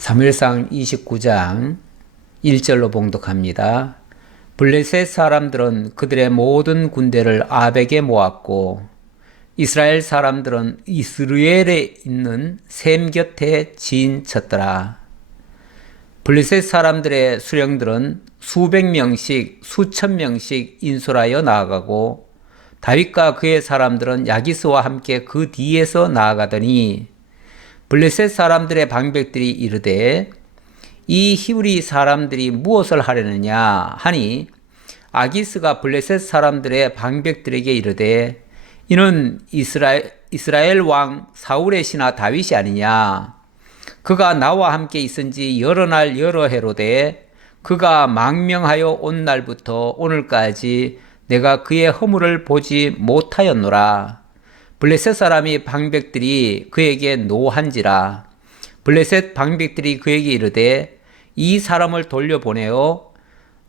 사무엘상 29장 1절로 봉독합니다. 블레셋 사람들은 그들의 모든 군대를 아벡에 모았고 이스라엘 사람들은 이스르엘에 있는 셈 곁에 진쳤더라. 블레셋 사람들의 수령들은 수백 명씩 수천 명씩 인솔하여 나아가고 다윗과 그의 사람들은 야기스와 함께 그 뒤에서 나아가더니 블레셋 사람들의 방백들이 이르되 이 히브리 사람들이 무엇을 하려느냐 하니 아기스가 블레셋 사람들의 방백들에게 이르되 이는 이스라엘 왕 사울의 신하 다윗이 아니냐. 그가 나와 함께 있은지 여러 날 여러 해로되 그가 망명하여 온 날부터 오늘까지 내가 그의 허물을 보지 못하였노라. 블레셋 사람이 방백들이 그에게 노한지라. 블레셋 방백들이 그에게 이르되 이 사람을 돌려보내어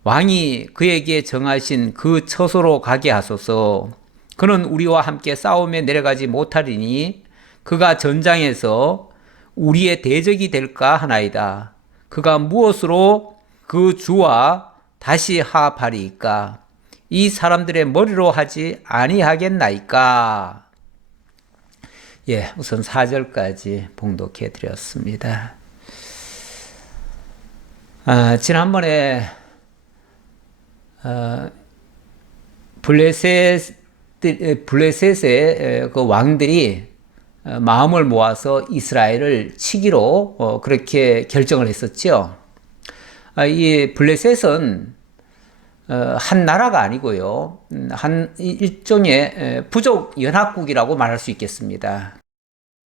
왕이 그에게 정하신 그 처소로 가게 하소서. 그는 우리와 함께 싸움에 내려가지 못하리니 그가 전장에서 우리의 대적이 될까 하나이다. 그가 무엇으로 그 주와 다시 화합하리이까? 이 사람들의 머리로 하지 아니하겠나이까? 우선 4절까지 봉독해 드렸습니다. 지난번에 블레셋의 그 왕들이 마음을 모아서 이스라엘을 치기로 그렇게 결정을 했었죠. 이 블레셋은 한 나라가 아니고요. 한 일종의 부족 연합국이라고 말할 수 있겠습니다.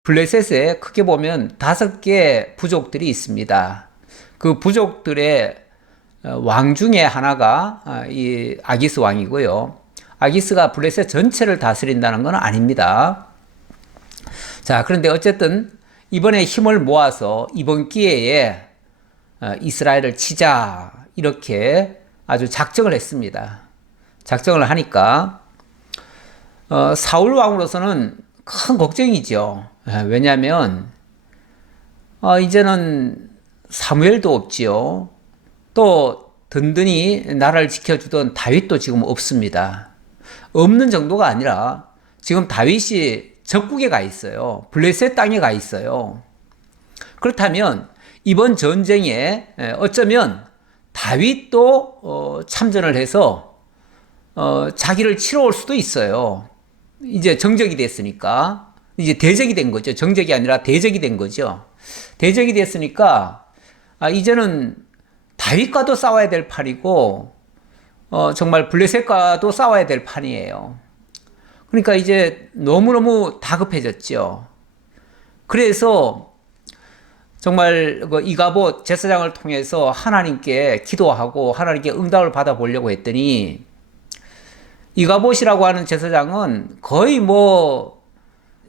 블레셋에 크게 보면 5개 부족들이 있습니다. 그 부족들의 왕 중에 하나가 이 아기스 왕이고요. 아기스가 블레셋 전체를 다스린다는 건 아닙니다. 자, 그런데 어쨌든 이번에 힘을 모아서 이번 기회에 이스라엘을 치자 이렇게 아주 작정을 했습니다. 작정을 하니까 사울 왕으로서는 큰 걱정이죠. 왜냐하면 이제는 사무엘도 없지요. 또 든든히 나라를 지켜주던 다윗도 지금 없습니다. 없는 정도가 아니라 지금 다윗이 적국에 가 있어요. 블레셋 땅에 가 있어요. 그렇다면 이번 전쟁에 어쩌면 다윗도 참전을 해서 자기를 치러 올 수도 있어요. 이제 정적이 됐으니까. 이제 대적이 된 거죠. 정적이 아니라 대적이 된 거죠. 대적이 됐으니까 이제는 다윗과도 싸워야 될 판이고 정말 블레셋과도 싸워야 될 판이에요. 그러니까 이제 너무너무 다급해졌죠. 그래서 정말 이가봇 제사장을 통해서 하나님께 기도하고 하나님께 응답을 받아보려고 했더니 이가봇이라고 하는 제사장은 거의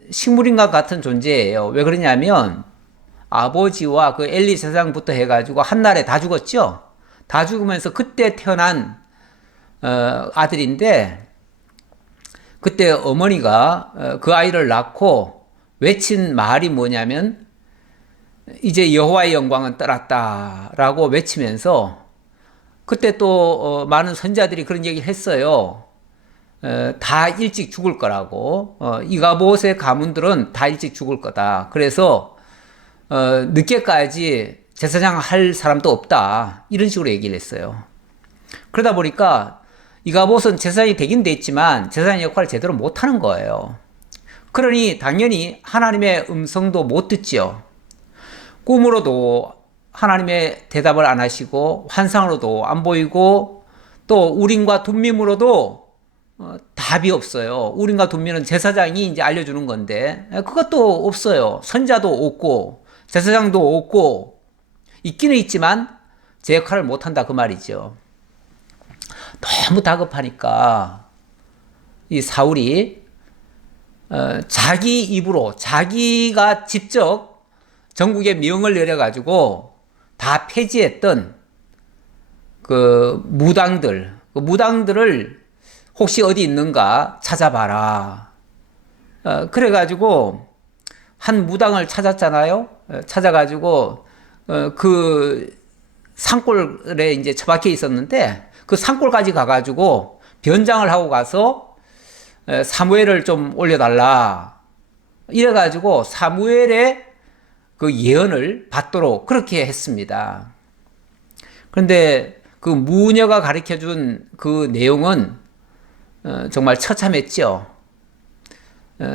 식물인과 같은 존재예요. 왜 그러냐면 아버지와 그 엘리 제사장부터 해가지고 한날에 다 죽었죠. 다 죽으면서 그때 태어난 아들인데 그때 어머니가 그 아이를 낳고 외친 말이 뭐냐면 이제 여호와의 영광은 떠났다라고 외치면서 그때 또 많은 선지자들이 그런 얘기를 했어요. 다 일찍 죽을 거라고. 이가봇의 가문들은 다 일찍 죽을 거다. 그래서 늦게까지 제사장 할 사람도 없다. 이런 식으로 얘기를 했어요. 그러다 보니까 이가봇은 제사장이 되긴 됐지만 제사장 역할을 제대로 못하는 거예요. 그러니 당연히 하나님의 음성도 못 듣지요. 꿈으로도 하나님의 대답을 안 하시고 환상으로도 안 보이고 또 우림과 둠밈으로도 답이 없어요. 우림과 둠밈은 제사장이 이제 알려주는 건데 그것도 없어요. 선자도 없고 제사장도 없고 있기는 있지만 제 역할을 못한다 그 말이죠. 너무 다급하니까 이 사울이 자기 입으로 자기가 직접 전국에 명을 내려가지고 다 폐지했던 그 무당들을 혹시 어디 있는가 찾아봐라. 그래가지고 한 무당을 찾았잖아요. 찾아가지고 그 산골에 이제 처박혀 있었는데 그 산골까지 가가지고 변장을 하고 가서 사무엘을 좀 올려달라. 이래가지고 사무엘의 그 예언을 받도록 그렇게 했습니다. 그런데 그 무녀가 가르쳐 준 그 내용은 정말 처참했죠.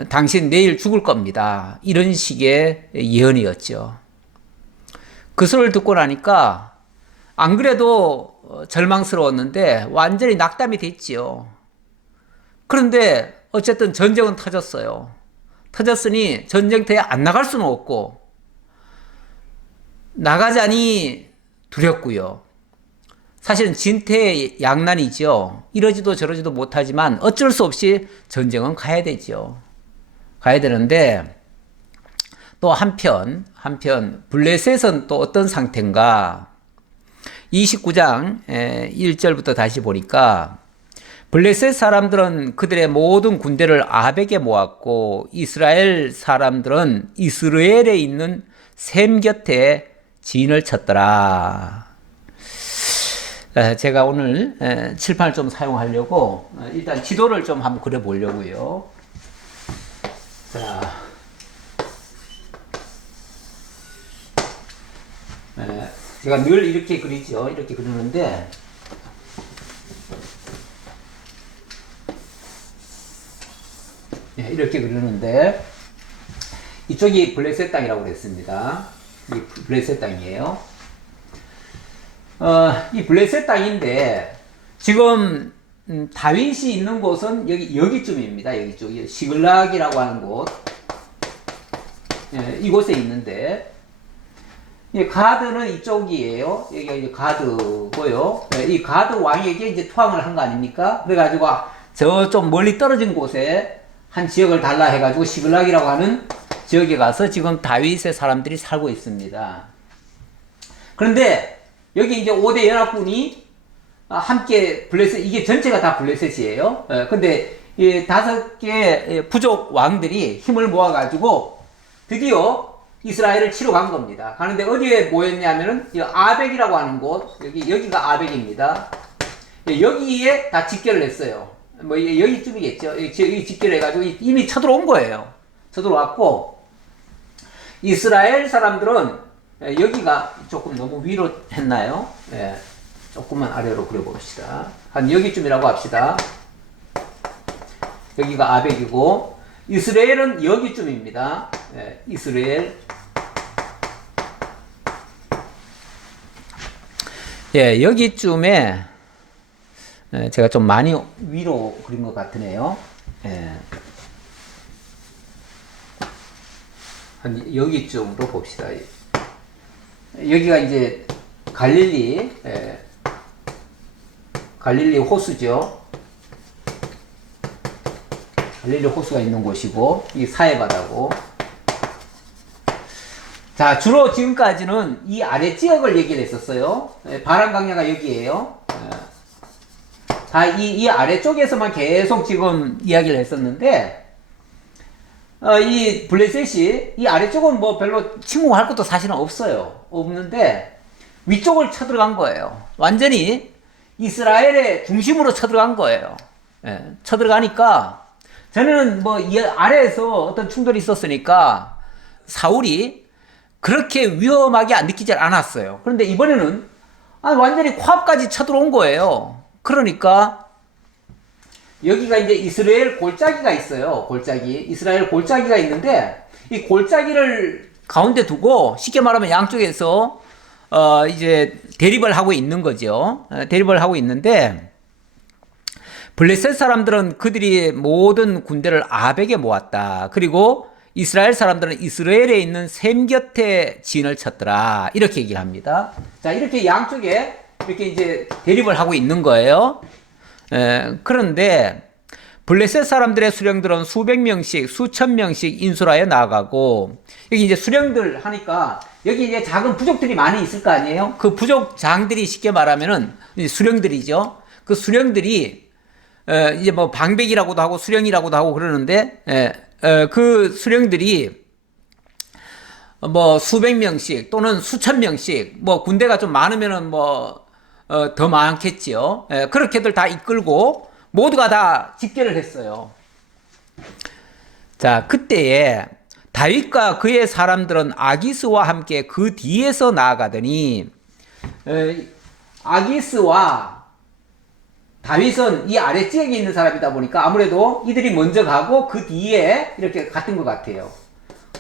당신 내일 죽을 겁니다. 이런 식의 예언이었죠. 그 소리를 듣고 나니까 안 그래도 절망스러웠는데 완전히 낙담이 됐지요. 그런데 어쨌든 전쟁은 터졌어요. 터졌으니 전쟁터에 안 나갈 수는 없고 나가자니 두렵고요. 사실은 진퇴양난이죠. 이러지도 저러지도 못하지만 어쩔 수 없이 전쟁은 가야 되죠. 가야 되는데 또 한편 블레셋은 또 어떤 상태인가? 29장 1절부터 다시 보니까 블레셋 사람들은 그들의 모든 군대를 아벡에 모았고 이스라엘 사람들은 이스라엘에 있는 셈 곁에 진을 쳤더라. 제가 오늘 칠판을 좀 사용하려고 일단 지도를 좀 한번 그려보려고요. 자, 제가 늘 이렇게 그리죠. 이렇게 그리는데 이렇게 그리는데 이쪽이 블레셋 땅이라고 그랬습니다. 이 블레셋 땅이에요. 이 블레셋 땅인데 지금 다윗이 있는 곳은 여기쯤입니다. 여기쪽 시글락이라고 하는 곳, 이곳에 있는데 가드는 이쪽이에요. 여기 가드고요. 이 가드 왕에게 이제 투항을 한 거 아닙니까? 그래가지고 저 좀 멀리 떨어진 곳에 한 지역을 달라 해가지고 시글락이라고 하는 지역에 가서 지금 다윗의 사람들이 살고 있습니다. 그런데 여기 이제 5대 연합군이 함께 블레셋, 이게 전체가 다 블레셋이에요. 근데 이 5개 부족 왕들이 힘을 모아가지고 드디어 이스라엘을 치러 간 겁니다. 가는데 어디에 모였냐면은 아벡이라고 하는 곳, 여기가 아벡입니다. 여기에 다 집결을 했어요. 뭐 여기쯤이겠죠. 여기 집결해가지고 이미 쳐들어온 거예요. 쳐들어왔고 이스라엘 사람들은 여기가 조금 너무 위로 했나요? 조금만 아래로 그려봅시다. 한 여기쯤이라고 합시다. 여기가 아벡이고 이스라엘은 여기쯤입니다. 이스라엘. 여기쯤에 제가 좀 많이 위로 그린 것 같으네요. 한 여기쯤으로 봅시다. 여기가 이제 갈릴리 호수죠. 갈릴리 호수가 있는 곳이고, 이 사해바다고. 자, 주로 지금까지는 이 아래 지역을 얘기를 했었어요. 바람 강야가 여기에요. 다 이 아래쪽에서만 계속 지금 이야기를 했었는데, 이 블레셋이 이 아래쪽은 뭐 별로 침공할 것도 사실은 없는데 위쪽을 쳐들어간 거예요. 완전히 이스라엘의 중심으로 쳐들어간 거예요. 쳐들어가니까 저는 뭐 이 아래에서 어떤 충돌이 있었으니까 사울이 그렇게 위험하게 느끼지 않았어요. 그런데 이번에는 완전히 코앞까지 쳐들어온 거예요. 그러니까 여기가 이제 이스라엘 골짜기가 있어요. 골짜기. 이스라엘 골짜기가 있는데 이 골짜기를 가운데 두고 쉽게 말하면 양쪽에서 이제 대립을 하고 있는 거죠. 대립을 하고 있는데 블레셋 사람들은 그들이 모든 군대를 아벡에 모았다. 그리고 이스라엘 사람들은 이스라엘에 있는 셈 곁에 진을 쳤더라. 이렇게 얘기를 합니다. 자, 이렇게 양쪽에 이렇게 이제 대립을 하고 있는 거예요. 그런데 블레셋 사람들의 수령들은 수백 명씩, 수천 명씩 인솔하여 나아가고, 여기 이제 수령들 하니까 여기 이제 작은 부족들이 많이 있을 거 아니에요? 그 부족장들이 쉽게 말하면은 수령들이죠. 그 수령들이 이제 뭐 방백이라고도 하고 수령이라고도 하고 그러는데 그 수령들이 뭐 수백 명씩 또는 수천 명씩, 뭐 군대가 좀 많으면은 뭐 더 많겠지요. 예, 그렇게들 다 이끌고 모두가 다 집결을 했어요. 자, 그때에 다윗과 그의 사람들은 아기스와 함께 그 뒤에서 나아가더니, 아기스와 다윗은 이 아래쪽에 있는 사람이다 보니까 아무래도 이들이 먼저 가고 그 뒤에 이렇게 갔던 것 같아요.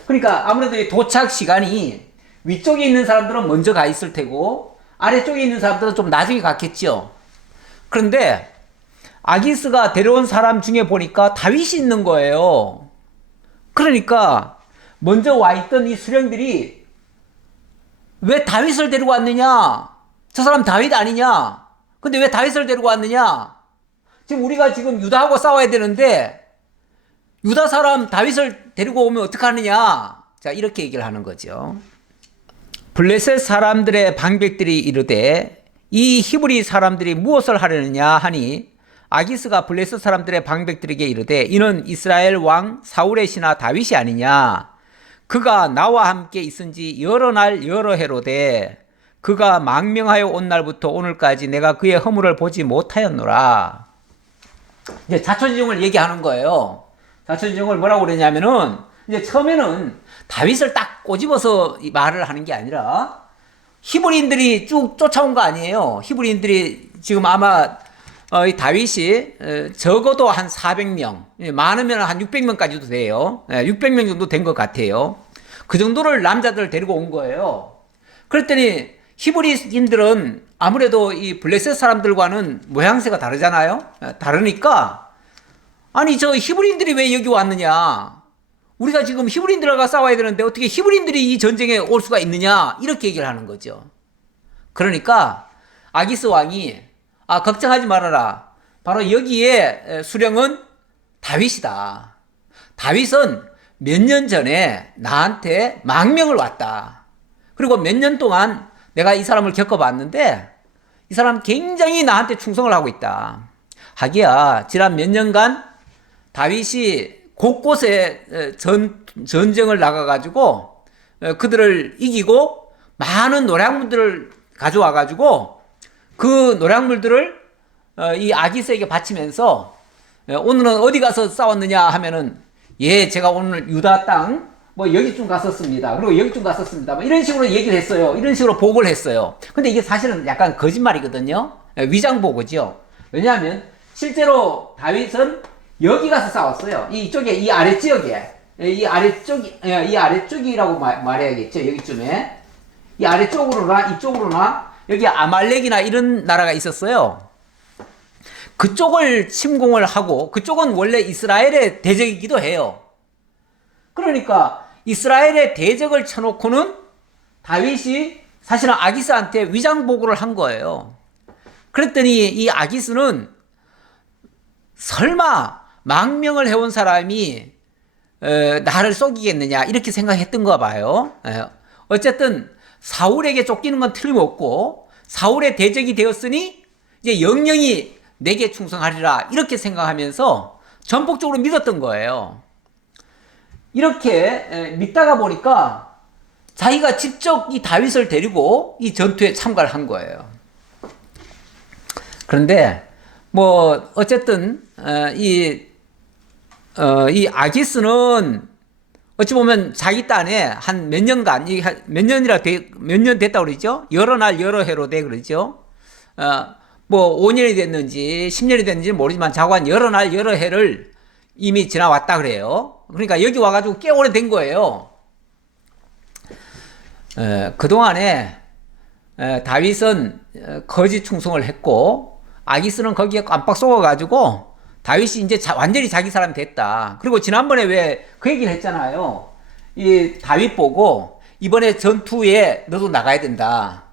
그러니까 아무래도 이 도착 시간이 위쪽에 있는 사람들은 먼저 가 있을 테고 아래쪽에 있는 사람들은 좀 나중에 갔겠죠. 그런데 아기스가 데려온 사람 중에 보니까 다윗이 있는 거예요. 그러니까 먼저 와 있던 이 수령들이 왜 다윗을 데리고 왔느냐? 저 사람 다윗 아니냐? 근데 왜 다윗을 데리고 왔느냐? 지금 우리가 지금 유다하고 싸워야 되는데 유다 사람 다윗을 데리고 오면 어떡하느냐? 자, 이렇게 얘기를 하는 거죠. 블레셋 사람들의 방백들이 이르되 이 히브리 사람들이 무엇을 하려느냐 하니 아기스가 블레셋 사람들의 방백들에게 이르되 이는 이스라엘 왕 사울의 신하 다윗이 아니냐? 그가 나와 함께 있은지 여러 날 여러 해로되 그가 망명하여 온 날부터 오늘까지 내가 그의 허물을 보지 못하였노라. 이제 자초지종을 얘기하는 거예요. 자초지종을 뭐라고 그러냐면은 이제 처음에는 다윗을 딱 꼬집어서 말을 하는 게 아니라 히브리인들이 쭉 쫓아온 거 아니에요. 히브리인들이 지금 아마 이 다윗이 적어도 한 400명, 많으면 한 600명까지도 돼요. 600명 정도 된 것 같아요. 그 정도를 남자들 데리고 온 거예요. 그랬더니 히브리인들은 아무래도 이 블레셋 사람들과는 모양새가 다르잖아요. 다르니까 아니 저 히브리인들이 왜 여기 왔느냐? 우리가 지금 히브리인들과 싸워야 되는데 어떻게 히브리인들이 이 전쟁에 올 수가 있느냐? 이렇게 얘기를 하는 거죠. 그러니까 아기스 왕이 걱정하지 말아라. 바로 여기에 수령은 다윗이다. 다윗은 몇 년 전에 나한테 망명을 왔다. 그리고 몇 년 동안 내가 이 사람을 겪어봤는데 이 사람 굉장히 나한테 충성을 하고 있다. 하기야 지난 몇 년간 다윗이 곳곳에 전쟁을 나가가지고 그들을 이기고 많은 노략물들을 가져와가지고 그 노략물들을 이 아기스에게 바치면서 오늘은 어디 가서 싸웠느냐 하면은 제가 오늘 유다 땅 뭐 여기쯤 갔었습니다. 그리고 여기쯤 갔었습니다. 뭐 이런 식으로 얘기를 했어요. 이런 식으로 보고를 했어요. 근데 이게 사실은 약간 거짓말이거든요. 위장 보고죠. 왜냐하면 실제로 다윗은 여기 가서 싸웠어요. 이쪽에 이 아래지역에 이 아래쪽이라고 말해야겠죠. 여기쯤에 이 아래쪽으로나 이쪽으로나 여기 아말렉이나 이런 나라가 있었어요. 그쪽을 침공을 하고 그쪽은 원래 이스라엘의 대적이기도 해요. 그러니까 이스라엘의 대적을 쳐놓고는 다윗이 사실은 아기스한테 위장보고를 한 거예요. 그랬더니 이 아기스는 설마 망명을 해온 사람이 나를 속이겠느냐 이렇게 생각했던가 봐요. 어쨌든 사울에게 쫓기는 건 틀림없고 사울의 대적이 되었으니 이제 영영이 내게 충성하리라 이렇게 생각하면서 전폭적으로 믿었던 거예요. 이렇게 믿다가 보니까 자기가 직접 이 다윗을 데리고 이 전투에 참가를 한 거예요. 그런데 뭐 어쨌든 이 아기스는 어찌 보면 자기 딴에 한 몇 년간 몇 년 됐다고 그러죠. 여러 날 여러 해로 돼 그러죠. 뭐 5년이 됐는지 10년이 됐는지 모르지만 자관 여러 날 여러 해를 이미 지나왔다 그래요. 그러니까 여기 와가지고 꽤 오래된 거예요. 그동안에 다윗은 거짓 충성을 했고 아기스는 거기에 깜빡 속아가지고 다윗이 이제 완전히 자기 사람이 됐다. 그리고 지난번에 왜 그 얘기를 했잖아요. 이 다윗 보고 이번에 전투에 너도 나가야 된다.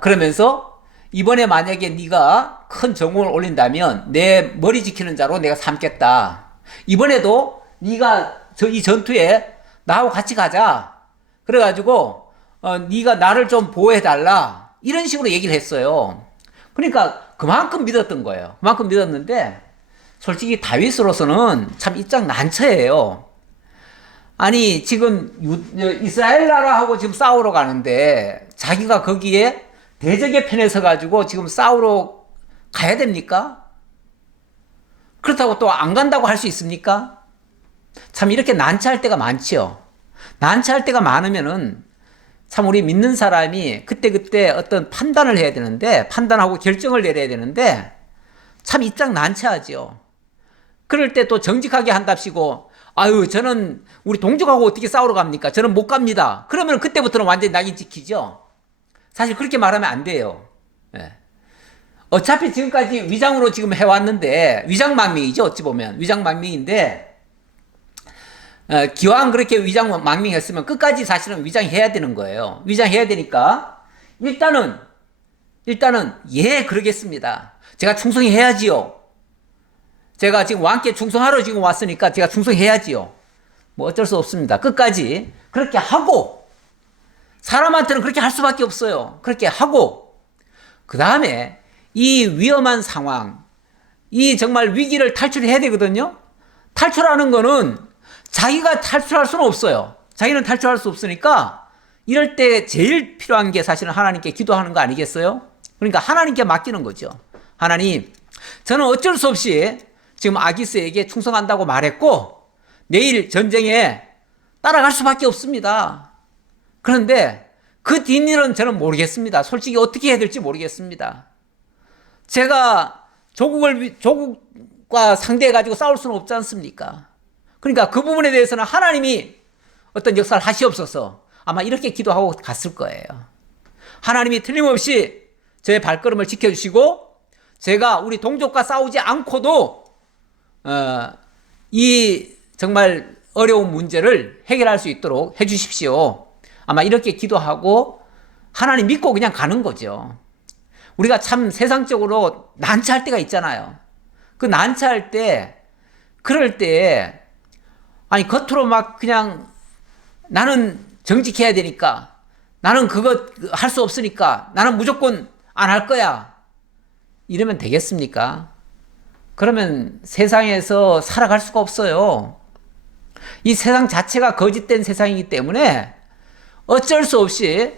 그러면서 이번에 만약에 네가 큰 정공을 올린다면 내 머리 지키는 자로 내가 삼겠다. 이번에도 네가 이 전투에 나하고 같이 가자. 그래가지고 네가 나를 좀 보호해달라. 이런 식으로 얘기를 했어요. 그러니까 그만큼 믿었던 거예요. 그만큼 믿었는데 솔직히 다윗으로서는 참 입장 난처해요. 아니 지금 이스라엘 나라하고 지금 싸우러 가는데 자기가 거기에 대적의 편에 서 가지고 지금 싸우러 가야 됩니까? 그렇다고 또 안 간다고 할 수 있습니까? 참 이렇게 난처할 때가 많지요. 난처할 때가 많으면은 참 우리 믿는 사람이 그때그때 어떤 판단을 해야 되는데, 판단하고 결정을 내려야 되는데 참 입장 난처하지요. 그럴 때 또 정직하게 한답시고, 아유 저는 우리 동족하고 어떻게 싸우러 갑니까? 저는 못 갑니다. 그러면 그때부터는 완전히 낙인 찍히죠. 사실 그렇게 말하면 안 돼요. 예. 어차피 지금까지 위장으로 지금 해왔는데, 위장망명이죠. 어찌 보면 위장망명인데, 기왕 그렇게 위장망명했으면 끝까지 사실은 위장해야 되는 거예요. 위장해야 되니까 일단은 예 그러겠습니다. 제가 충성해야지요. 제가 지금 왕께 충성하러 지금 왔으니까 제가 충성해야지요. 뭐 어쩔 수 없습니다. 끝까지 그렇게 하고, 사람한테는 그렇게 할 수밖에 없어요. 그렇게 하고, 그 다음에 이 위험한 상황, 이 정말 위기를 탈출해야 되거든요. 탈출하는 거는 자기가 탈출할 수는 없어요. 자기는 탈출할 수 없으니까 이럴 때 제일 필요한 게 사실은 하나님께 기도하는 거 아니겠어요? 그러니까 하나님께 맡기는 거죠. 하나님, 저는 어쩔 수 없이 지금 아기스에게 충성한다고 말했고 내일 전쟁에 따라갈 수밖에 없습니다. 그런데 그 뒷일은 저는 모르겠습니다. 솔직히 어떻게 해야 될지 모르겠습니다. 제가 조국과 상대해 가지고 싸울 수는 없지 않습니까? 그러니까 그 부분에 대해서는 하나님이 어떤 역사를 하시옵소서, 아마 이렇게 기도하고 갔을 거예요. 하나님이 틀림없이 제 발걸음을 지켜주시고 제가 우리 동족과 싸우지 않고도 이 정말 어려운 문제를 해결할 수 있도록 해주십시오. 아마 이렇게 기도하고 하나님 믿고 그냥 가는 거죠. 우리가 참 세상적으로 난처할 때가 있잖아요. 그 난처할 때, 그럴 때 아니 겉으로 막 그냥 나는 정직해야 되니까, 나는 그거 할 수 없으니까 나는 무조건 안 할 거야, 이러면 되겠습니까? 그러면 세상에서 살아갈 수가 없어요. 이 세상 자체가 거짓된 세상이기 때문에 어쩔 수 없이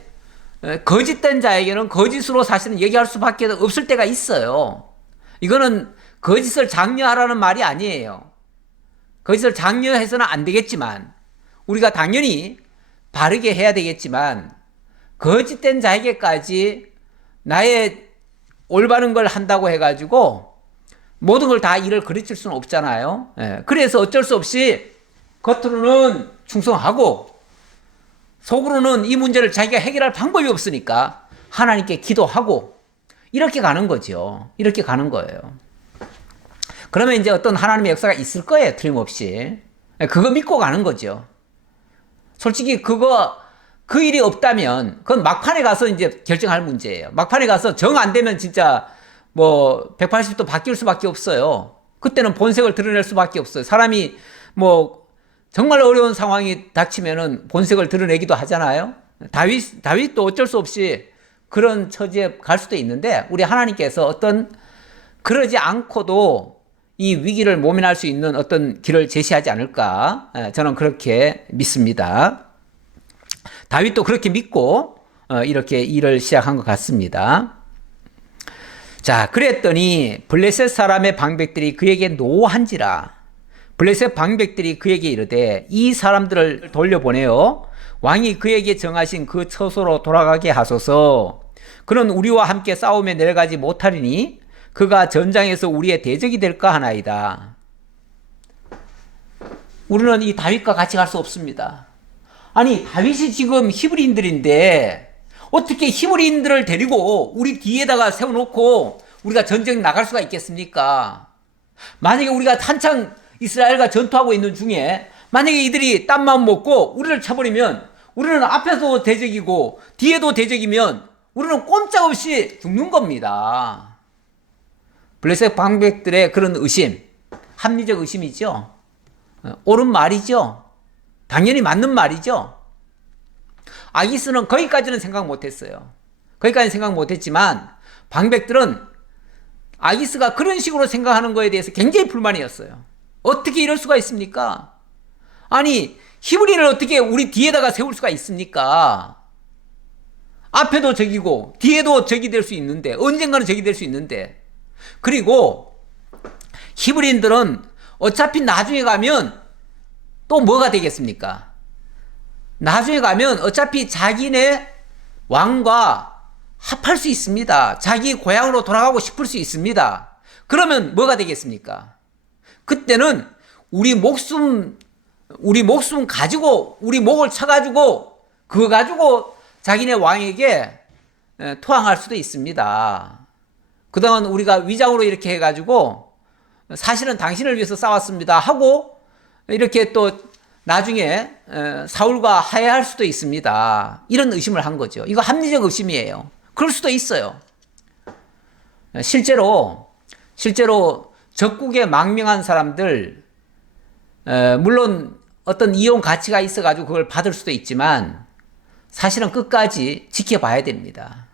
거짓된 자에게는 거짓으로 사실은 얘기할 수밖에 없을 때가 있어요. 이거는 거짓을 장려하라는 말이 아니에요. 거짓을 장려해서는 안 되겠지만, 우리가 당연히 바르게 해야 되겠지만, 거짓된 자에게까지 나의 올바른 걸 한다고 해가지고 모든 걸 다 일을 그르칠 수는 없잖아요. 그래서 어쩔 수 없이 겉으로는 충성하고 속으로는 이 문제를 자기가 해결할 방법이 없으니까 하나님께 기도하고 이렇게 가는 거죠. 이렇게 가는 거예요. 그러면 이제 어떤 하나님의 역사가 있을 거예요. 틀림없이. 그거 믿고 가는 거죠. 솔직히 그 일이 없다면 그건 막판에 가서 이제 결정할 문제예요. 막판에 가서 정 안 되면 진짜 뭐 180도 바뀔 수밖에 없어요. 그때는 본색을 드러낼 수밖에 없어요. 사람이 뭐 정말 어려운 상황이 닥치면은 본색을 드러내기도 하잖아요. 다윗도 어쩔 수 없이 그런 처지에 갈 수도 있는데, 우리 하나님께서 어떤 그러지 않고도 이 위기를 모면할 수 있는 어떤 길을 제시하지 않을까, 저는 그렇게 믿습니다. 다윗도 그렇게 믿고 이렇게 일을 시작한 것 같습니다. 자, 그랬더니 블레셋 사람의 방백들이 그에게 노한지라. 블레셋 방백들이 그에게 이르되 이 사람들을 돌려보내어 왕이 그에게 정하신 그 처소로 돌아가게 하소서. 그는 우리와 함께 싸움에 내려가지 못하리니 그가 전장에서 우리의 대적이 될까 하나이다. 우리는 이 다윗과 같이 갈 수 없습니다. 아니 다윗이 지금 히브리인들인데 어떻게 히브리인들을 데리고 우리 뒤에다가 세워놓고 우리가 전쟁 나갈 수가 있겠습니까? 만약에 우리가 한창 이스라엘과 전투하고 있는 중에 만약에 이들이 딴 마음 먹고 우리를 쳐버리면 우리는 앞에도 대적이고 뒤에도 대적이면 우리는 꼼짝없이 죽는 겁니다. 블레셋 방백들의 그런 의심, 합리적 의심이죠. 옳은 말이죠. 당연히 맞는 말이죠. 아기스는 거기까지는 생각 못했어요. 거기까지는 생각 못했지만 방백들은 아기스가 그런 식으로 생각하는 거에 대해서 굉장히 불만이었어요. 어떻게 이럴 수가 있습니까? 아니 히브리를 어떻게 우리 뒤에다가 세울 수가 있습니까? 앞에도 적이고 뒤에도 적이 될 수 있는데, 언젠가는 적이 될 수 있는데, 그리고 히브리인들은 어차피 나중에 가면 또 뭐가 되겠습니까? 나중에 가면 어차피 자기네 왕과 합할 수 있습니다. 자기 고향으로 돌아가고 싶을 수 있습니다. 그러면 뭐가 되겠습니까? 그때는 우리 목숨 가지고, 우리 목을 쳐가지고, 그거 가지고 자기네 왕에게 투항할 수도 있습니다. 그동안 우리가 위장으로 이렇게 해가지고, 사실은 당신을 위해서 싸웠습니다 하고, 이렇게 또 나중에 사울과 화해할 수도 있습니다. 이런 의심을 한 거죠. 이거 합리적 의심이에요. 그럴 수도 있어요. 실제로 적국에 망명한 사람들, 물론 어떤 이용 가치가 있어가지고 그걸 받을 수도 있지만 사실은 끝까지 지켜봐야 됩니다.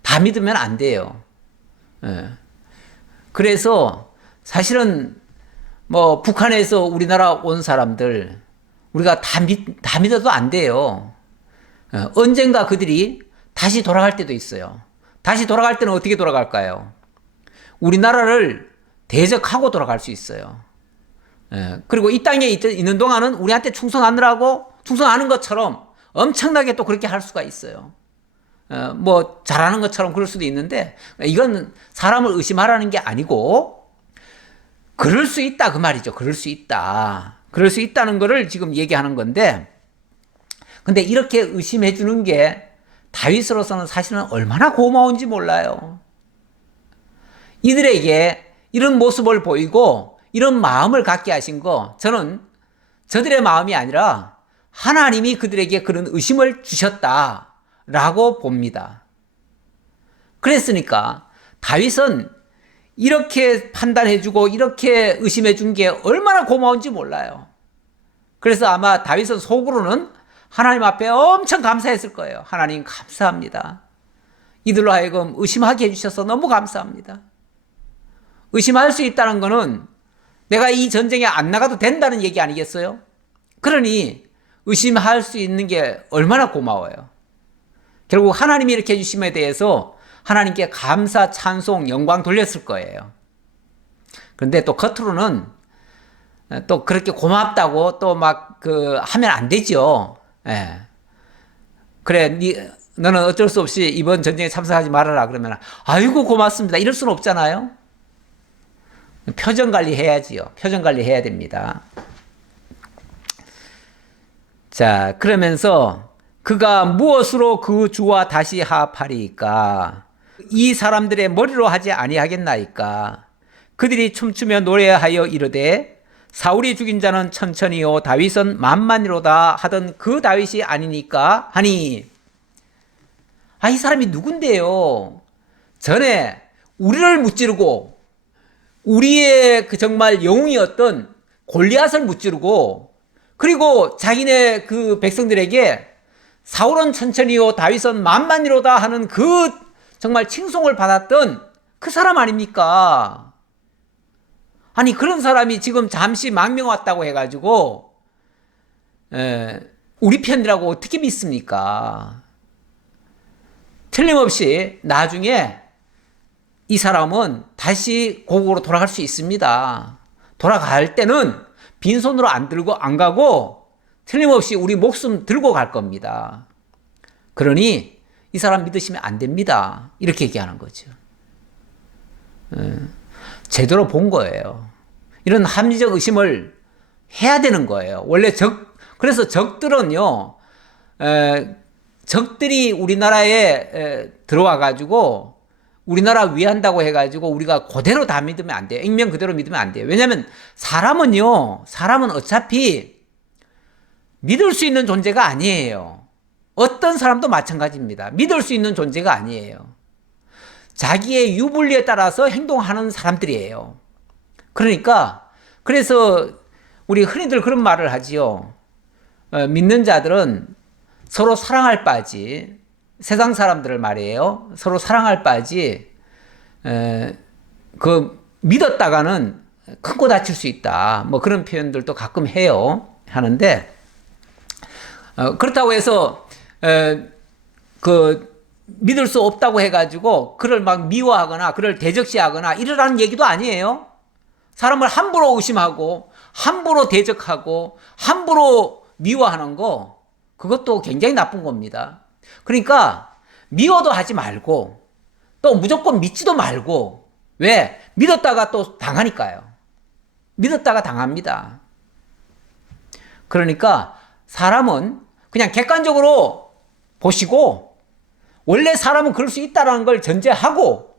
다 믿으면 안 돼요. 그래서 사실은 뭐 북한에서 우리나라 온 사람들 우리가 다 믿어도 안 돼요. 언젠가 그들이 다시 돌아갈 때도 있어요. 다시 돌아갈 때는 어떻게 돌아갈까요? 우리나라를 대적하고 돌아갈 수 있어요. 그리고 이 땅에 있는 동안은 우리한테 충성하는 것처럼 엄청나게 또 그렇게 할 수가 있어요. 뭐 잘하는 것처럼 그럴 수도 있는데, 이건 사람을 의심하라는 게 아니고 그럴 수 있다 그 말이죠. 그럴 수 있다는 거를 지금 얘기하는 건데, 근데 이렇게 의심해 주는 게 다윗으로서는 사실은 얼마나 고마운지 몰라요. 이들에게 이런 모습을 보이고 이런 마음을 갖게 하신 거, 저는 저들의 마음이 아니라 하나님이 그들에게 그런 의심을 주셨다라고 봅니다. 그랬으니까 다윗은 이렇게 판단해주고 이렇게 의심해준 게 얼마나 고마운지 몰라요. 그래서 아마 다윗은 속으로는 하나님 앞에 엄청 감사했을 거예요. 하나님 감사합니다. 이들로 하여금 의심하게 해주셔서 너무 감사합니다. 의심할 수 있다는 거는 내가 이 전쟁에 안 나가도 된다는 얘기 아니겠어요? 그러니 의심할 수 있는 게 얼마나 고마워요. 결국 하나님이 이렇게 해주심에 대해서 하나님께 감사, 찬송, 영광 돌렸을 거예요. 그런데 또 겉으로는 또 그렇게 고맙다고 또 막 하면 안 되죠. 예. 그래, 너는 어쩔 수 없이 이번 전쟁에 참석하지 말아라 그러면 아이고 고맙습니다 이럴 수는 없잖아요. 표정 관리 해야지요. 표정 관리 해야 됩니다. 자, 그러면서 그가 무엇으로 그 주와 다시 화합하리이까? 이 사람들의 머리로 하지 아니하겠나이까? 그들이 춤추며 노래하여 이르되 사울이 죽인 자는 천천히요 다윗은 만만이로다 하던 그 다윗이 아니니까 하니, 이 사람이 누군데요? 전에 우리를 무찌르고 우리의 정말 영웅이었던 골리앗을 무찌르고, 그리고 자기네 그 백성들에게 사울은 천천히요 다윗은 만만이로다 하는 그 정말 칭송을 받았던 그 사람 아닙니까? 아니, 그런 사람이 지금 잠시 망명 왔다고 해가지고 우리 편이라고 어떻게 믿습니까? 틀림없이 나중에 이 사람은 다시 고국으로 돌아갈 수 있습니다. 돌아갈 때는 빈손으로 안 가고 틀림없이 우리 목숨 들고 갈 겁니다. 그러니 이 사람 믿으시면 안 됩니다. 이렇게 얘기하는 거죠. 제대로 본 거예요. 이런 합리적 의심을 해야 되는 거예요. 원래 그래서 적들은요, 적들이 우리나라에 들어와 가지고 우리나라 위한다고 해가지고 우리가 그대로 다 믿으면 안 돼요. 액면 그대로 믿으면 안 돼요. 왜냐하면 사람은 어차피 믿을 수 있는 존재가 아니에요. 어떤 사람도 마찬가지입니다. 믿을 수 있는 존재가 아니에요. 자기의 유불리에 따라서 행동하는 사람들이에요. 그래서 우리 흔히들 그런 말을 하지요. 믿는 자들은 서로 사랑할 바지, 세상 사람들을 말이에요. 서로 사랑할 바지, 믿었다가는 큰 거 다칠 수 있다. 뭐 그런 표현들도 가끔 하는데, 그렇다고 해서 믿을 수 없다고 해가지고 그를 막 미워하거나 그를 대적시하거나 이러라는 얘기도 아니에요. 사람을 함부로 의심하고 함부로 대적하고 함부로 미워하는 거, 그것도 굉장히 나쁜 겁니다. 그러니까 미워도 하지 말고 또 무조건 믿지도 말고. 왜? 믿었다가 또 당하니까요. 믿었다가 당합니다. 그러니까 사람은 그냥 객관적으로 보시고 원래 사람은 그럴 수 있다는 걸 전제하고,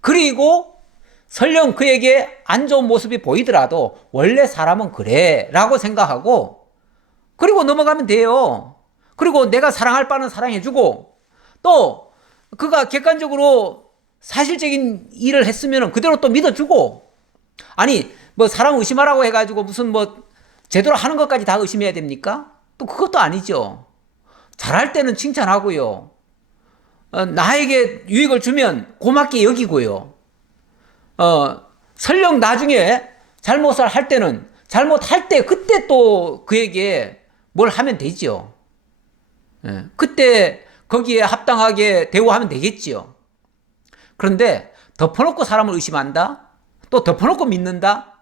그리고 설령 그에게 안 좋은 모습이 보이더라도 원래 사람은 그래 라고 생각하고 그리고 넘어가면 돼요. 그리고 내가 사랑할 바는 사랑해주고, 또 그가 객관적으로 사실적인 일을 했으면 그대로 또 믿어주고. 아니 뭐 사람 의심하라고 해가지고 무슨 뭐 제대로 하는 것까지 다 의심해야 됩니까? 또 그것도 아니죠. 잘할 때는 칭찬하고요. 나에게 유익을 주면 고맙게 여기고요. 설령 나중에 잘못을 할 때는 잘못할 때 그때 또 그에게 뭘 하면 되죠. 그때 거기에 합당하게 대우하면 되겠지요. 그런데 덮어놓고 사람을 의심한다? 또 덮어놓고 믿는다?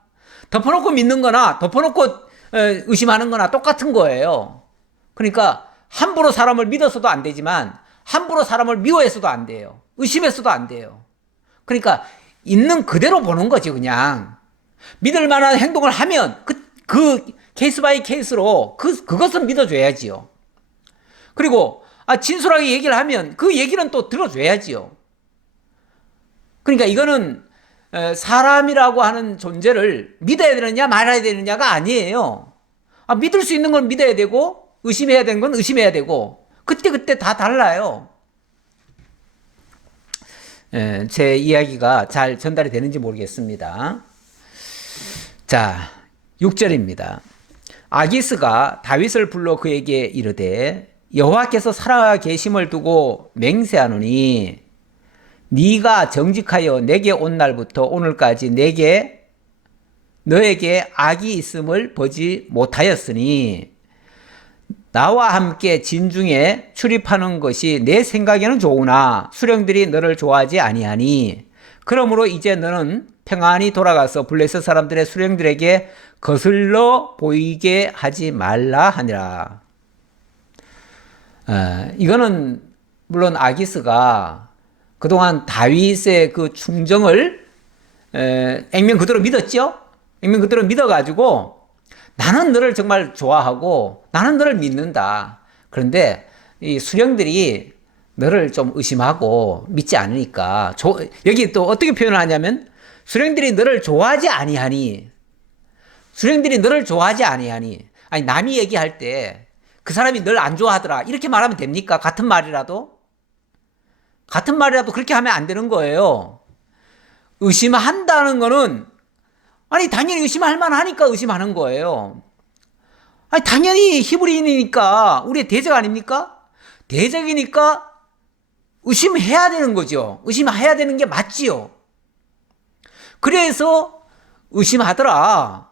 덮어놓고 믿는 거나 덮어놓고 의심하는 거나 똑같은 거예요. 그러니까 함부로 사람을 믿어서도 안 되지만 함부로 사람을 미워해서도 안 돼요. 의심해서도 안 돼요. 그러니까 있는 그대로 보는 거지. 그냥 믿을 만한 행동을 하면 그 케이스 바이 케이스로 그것은 믿어줘야지요. 그리고 진솔하게 얘기를 하면 그 얘기는 또 들어줘야지요. 그러니까 이거는 사람이라고 하는 존재를 믿어야 되느냐 말아야 되느냐가 아니에요. 믿을 수 있는 건 믿어야 되고 의심해야 되는 건 의심해야 되고 그때그때 다 달라요. 제 이야기가 잘 전달이 되는지 모르겠습니다. 자, 6절입니다. 아기스가 다윗을 불러 그에게 이르되 여호와께서 살아 계심을 두고 맹세하노니 네가 정직하여 내게 온 날부터 오늘까지 너에게 악이 있음을 보지 못하였으니 나와 함께 진중에 출입하는 것이 내 생각에는 좋으나 수령들이 너를 좋아하지 아니하니 그러므로 이제 너는 평안히 돌아가서 블레셋 사람들의 수령들에게 거슬러 보이게 하지 말라 하니라. 이거는 물론 아기스가 그동안 다윗의 그 충정을 액면 그대로 믿었죠. 액면 그대로 믿어가지고 나는 너를 정말 좋아하고 나는 너를 믿는다. 그런데 이 수령들이 너를 좀 의심하고 믿지 않으니까 여기 또 어떻게 표현을 하냐면 수령들이 너를 좋아하지 아니하니. 수령들이 너를 좋아하지 아니하니. 아니 남이 얘기할 때 그 사람이 널 안 좋아하더라 이렇게 말하면 됩니까? 같은 말이라도 그렇게 하면 안 되는 거예요. 의심한다는 거는 아니 당연히 의심할 만하니까 의심하는 거예요. 아니 당연히 히브리인이니까 우리의 대적 아닙니까? 대적이니까 의심해야 되는 거죠. 의심해야 되는 게 맞지요. 그래서 의심하더라.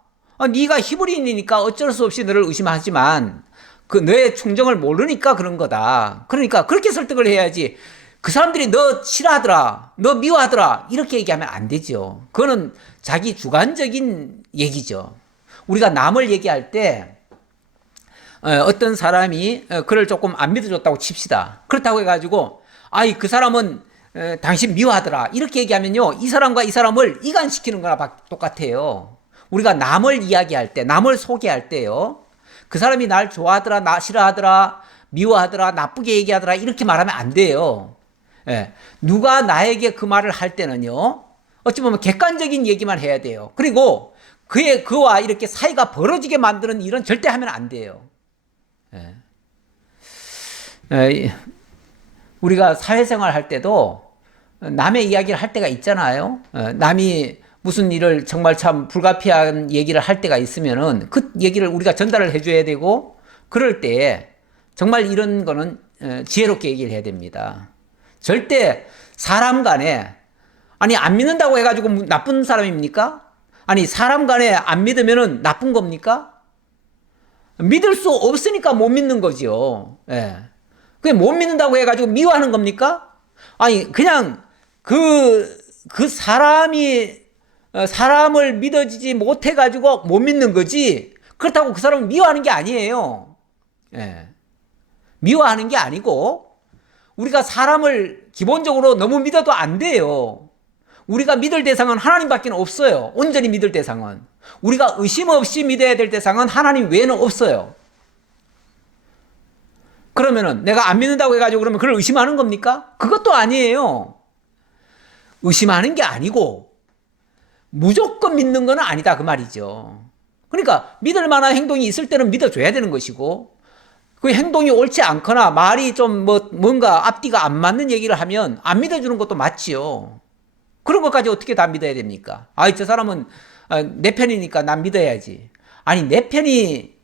네가 히브리인이니까 어쩔 수 없이 너를 의심하지만 그 너의 충정을 모르니까 그런 거다. 그러니까 그렇게 설득을 해야지. 그 사람들이 너 싫어하더라, 너 미워하더라 이렇게 얘기하면 안 되죠. 그거는 자기 주관적인 얘기죠. 우리가 남을 얘기할 때 어떤 사람이 그를 조금 안 믿어줬다고 칩시다. 그렇다고 해가지고 그 사람은 당신 미워하더라 이렇게 얘기하면요, 이 사람과 이 사람을 이간시키는 거나 똑같아요. 우리가 남을 이야기할 때, 남을 소개할 때요, 그 사람이 날 좋아하더라, 나 싫어하더라, 미워하더라, 나쁘게 얘기하더라 이렇게 말하면 안 돼요. 누가 나에게 그 말을 할 때는요, 어찌 보면 객관적인 얘기만 해야 돼요. 그리고 그와 이렇게 사이가 벌어지게 만드는 일은 절대 하면 안 돼요. 우리가 사회생활 할 때도 남의 이야기를 할 때가 있잖아요. 남이 무슨 일을 정말 참 불가피한 얘기를 할 때가 있으면은 그 얘기를 우리가 전달을 해줘야 되고, 그럴 때 정말 이런 거는 지혜롭게 얘기를 해야 됩니다. 절대 사람 간에 안 믿는다고 해가지고 나쁜 사람입니까? 사람 간에 안 믿으면은 나쁜 겁니까? 믿을 수 없으니까 못 믿는 거죠. 예. 그게 못 믿는다고 해가지고 미워하는 겁니까? 아니, 그냥 그 사람이, 사람을 믿어지지 못해가지고 못 믿는 거지, 그렇다고 그 사람을 미워하는 게 아니에요. 예. 미워하는 게 아니고, 우리가 사람을 기본적으로 너무 믿어도 안 돼요. 우리가 믿을 대상은 하나님밖에 없어요. 온전히 믿을 대상은. 우리가 의심 없이 믿어야 될 대상은 하나님 외에는 없어요. 그러면은 내가 안 믿는다고 해가지고 그러면 그걸 의심하는 겁니까? 그것도 아니에요. 의심하는 게 아니고 무조건 믿는 건 아니다 그 말이죠. 그러니까 믿을 만한 행동이 있을 때는 믿어줘야 되는 것이고, 그 행동이 옳지 않거나 말이 좀 뭔가 앞뒤가 안 맞는 얘기를 하면 안 믿어주는 것도 맞지요. 그런 것까지 어떻게 다 믿어야 됩니까? 저 사람은 내 편이니까 난 믿어야지. 아니, 네 편이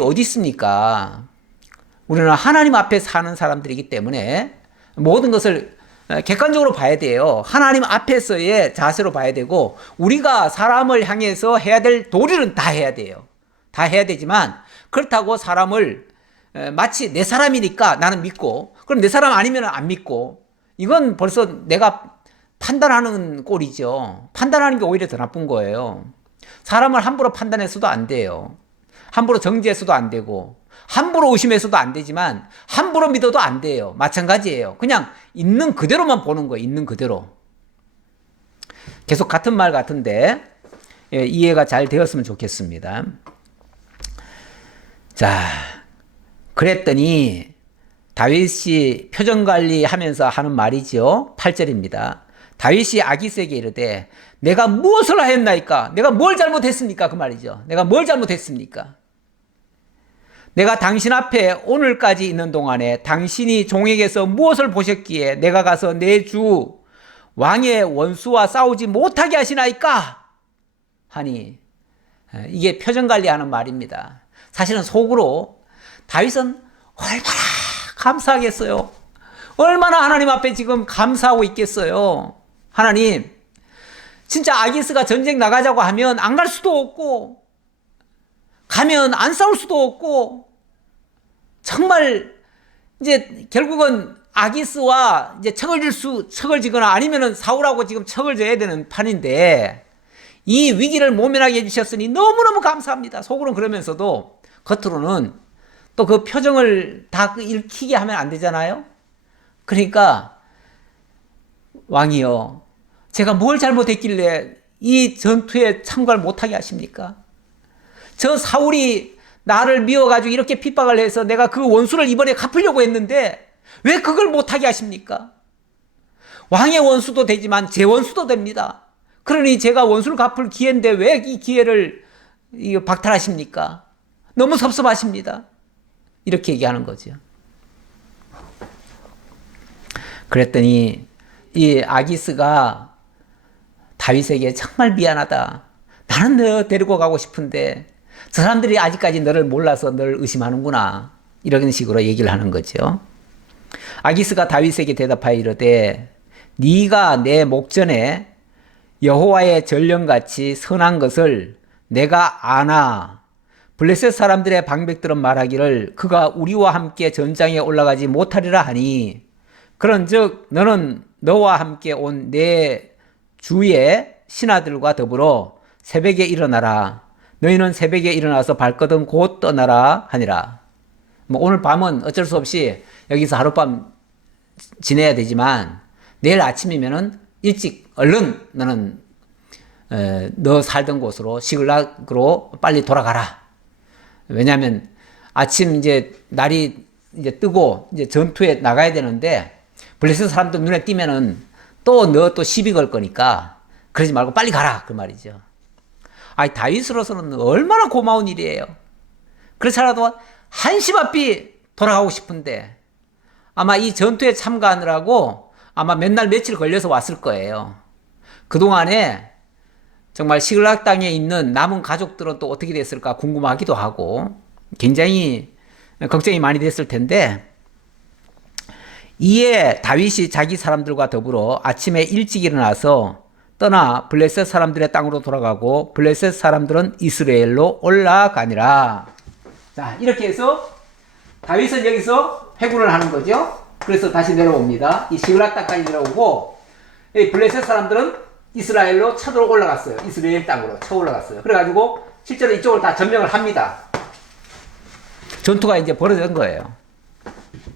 어디 있습니까? 우리는 하나님 앞에 사는 사람들이기 때문에 모든 것을 객관적으로 봐야 돼요. 하나님 앞에서의 자세로 봐야 되고, 우리가 사람을 향해서 해야 될 도리는 다 해야 돼요. 다 해야 되지만, 그렇다고 사람을 마치 내 사람이니까 나는 믿고, 그럼 내 사람 아니면 안 믿고, 이건 벌써 내가 판단하는 꼴이죠. 판단하는 게 오히려 더 나쁜 거예요. 사람을 함부로 판단해서도 안 돼요. 함부로 정죄해서도 안 되고, 함부로 의심해서도 안 되지만 함부로 믿어도 안 돼요. 마찬가지예요. 그냥 있는 그대로만 보는 거예요. 있는 그대로. 계속 같은 말 같은데 이해가 잘 되었으면 좋겠습니다. 자, 그랬더니 다윗이 표정관리 하면서 하는 말이죠. 8절입니다. 다윗이 아기스에게 이르되 내가 무엇을 하였나이까? 내가 뭘 잘못했습니까? 그 말이죠. 내가 뭘 잘못했습니까? 내가 당신 앞에 오늘까지 있는 동안에 당신이 종에게서 무엇을 보셨기에 내가 가서 내 주 왕의 원수와 싸우지 못하게 하시나이까? 하니, 이게 표정관리하는 말입니다. 사실은 속으로 다윗은 얼마나 감사하겠어요. 얼마나 하나님 앞에 지금 감사하고 있겠어요. 하나님, 진짜 아기스가 전쟁 나가자고 하면 안 갈 수도 없고, 가면 안 싸울 수도 없고, 정말 이제 결국은 아기스와 이제 척을 지거나 아니면은 사울하고 지금 척을 져야 되는 판인데, 이 위기를 모면하게 해주셨으니 너무너무 감사합니다. 속으로는 그러면서도 겉으로는 또 그 표정을 다 읽히게 하면 안 되잖아요. 그러니까 왕이여, 제가 뭘 잘못했길래 이 전투에 참가를 못하게 하십니까? 저 사울이 나를 미워가지고 이렇게 핍박을 해서 내가 그 원수를 이번에 갚으려고 했는데 왜 그걸 못하게 하십니까? 왕의 원수도 되지만 제 원수도 됩니다. 그러니 제가 원수를 갚을 기회인데 왜 이 기회를 박탈하십니까? 너무 섭섭하십니다. 이렇게 얘기하는 거죠. 그랬더니 이 아기스가 다윗에게 정말 미안하다. 나는 너 데리고 가고 싶은데 저 사람들이 아직까지 너를 몰라서 너를 의심하는구나. 이런 식으로 얘기를 하는 거죠. 아기스가 다윗에게 대답하여 이르되 네가 내 목전에 여호와의 전령같이 선한 것을 내가 아나. 블레셋 사람들의 방백들은 말하기를 그가 우리와 함께 전장에 올라가지 못하리라 하니, 그런즉 너는 너와 함께 온 내 주의 신하들과 더불어 새벽에 일어나라. 너희는 새벽에 일어나서 발거든 곧 떠나라 하니라. 오늘 밤은 어쩔 수 없이 여기서 하룻밤 지내야 되지만 내일 아침이면은 일찍 얼른 너는 너 살던 곳으로 시글락으로 빨리 돌아가라. 왜냐하면 아침 이제 날이 이제 뜨고 이제 전투에 나가야 되는데 블레셋 사람들 눈에 띄면은 너 시비 걸 거니까 그러지 말고 빨리 가라 그 말이죠. 다윗으로서는 얼마나 고마운 일이에요. 그렇지 않아도 한시바삐 돌아가고 싶은데 아마 이 전투에 참가하느라고 아마 몇 날 며칠 걸려서 왔을 거예요. 그동안에 정말 시글락 땅에 있는 남은 가족들은 또 어떻게 됐을까 궁금하기도 하고 굉장히 걱정이 많이 됐을 텐데, 이에 다윗이 자기 사람들과 더불어 아침에 일찍 일어나서 떠나 블레셋 사람들의 땅으로 돌아가고 블레셋 사람들은 이스라엘로 올라가니라. 자, 이렇게 해서 다윗은 여기서 회군을 하는 거죠. 그래서 다시 내려옵니다. 이 시글락 땅까지 내려오고, 이 블레셋 사람들은 이스라엘로 쳐들어 올라갔어요. 이스라엘 땅으로 쳐 올라갔어요. 그래가지고 실제로 이쪽을 다 점령을 합니다. 전투가 이제 벌어진 거예요.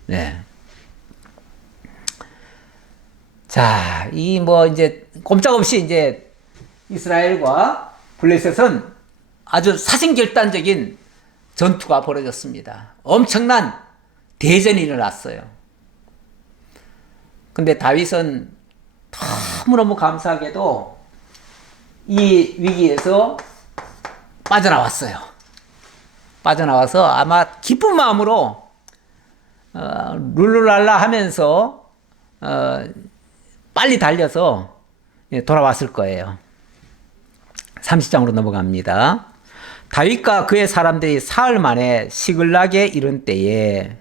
네. 자, 이 뭐 이제 꼼짝없이 이제 이스라엘과 블레셋은 아주 사생결단적인 전투가 벌어졌습니다. 엄청난 대전이 일어났어요. 근데 다윗은 너무너무 감사하게도 이 위기에서 빠져나왔어요. 빠져나와서 아마 기쁜 마음으로 룰루랄라 하면서 빨리 달려서 돌아왔을 거예요. 30장으로 넘어갑니다. 다윗과 그의 사람들이 사흘 만에 시글락에 이른 때에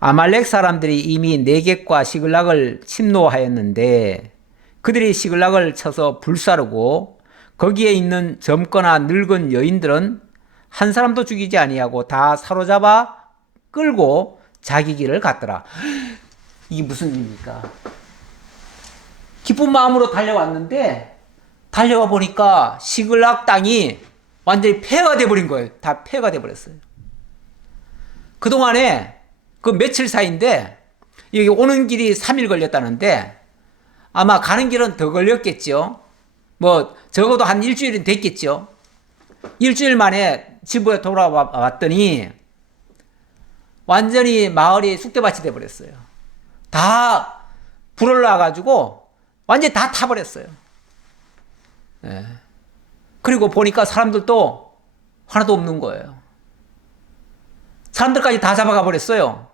아말렉 사람들이 이미 네겝과 시글락을 침노하였는데 그들이 시글락을 쳐서 불사르고 거기에 있는 젊거나 늙은 여인들은 한 사람도 죽이지 아니하고 다 사로잡아 끌고 자기 길을 갔더라. 이게 무슨 일입니까? 기쁜 마음으로 달려왔는데 달려와 보니까 시글락 땅이 완전히 폐허가 돼버린 거예요. 다 폐허가 돼버렸어요. 그동안에 그 며칠 사이인데 여기 오는 길이 3일 걸렸다는데 아마 가는 길은 더 걸렸겠죠. 뭐 적어도 한 일주일은 됐겠죠. 일주일 만에 집에 돌아왔더니 완전히 마을이 쑥대밭이 돼버렸어요. 다 불을 놔가지고 완전히 다 타버렸어요. 네. 그리고 보니까 사람들도 하나도 없는 거예요. 사람들까지 다 잡아가 버렸어요.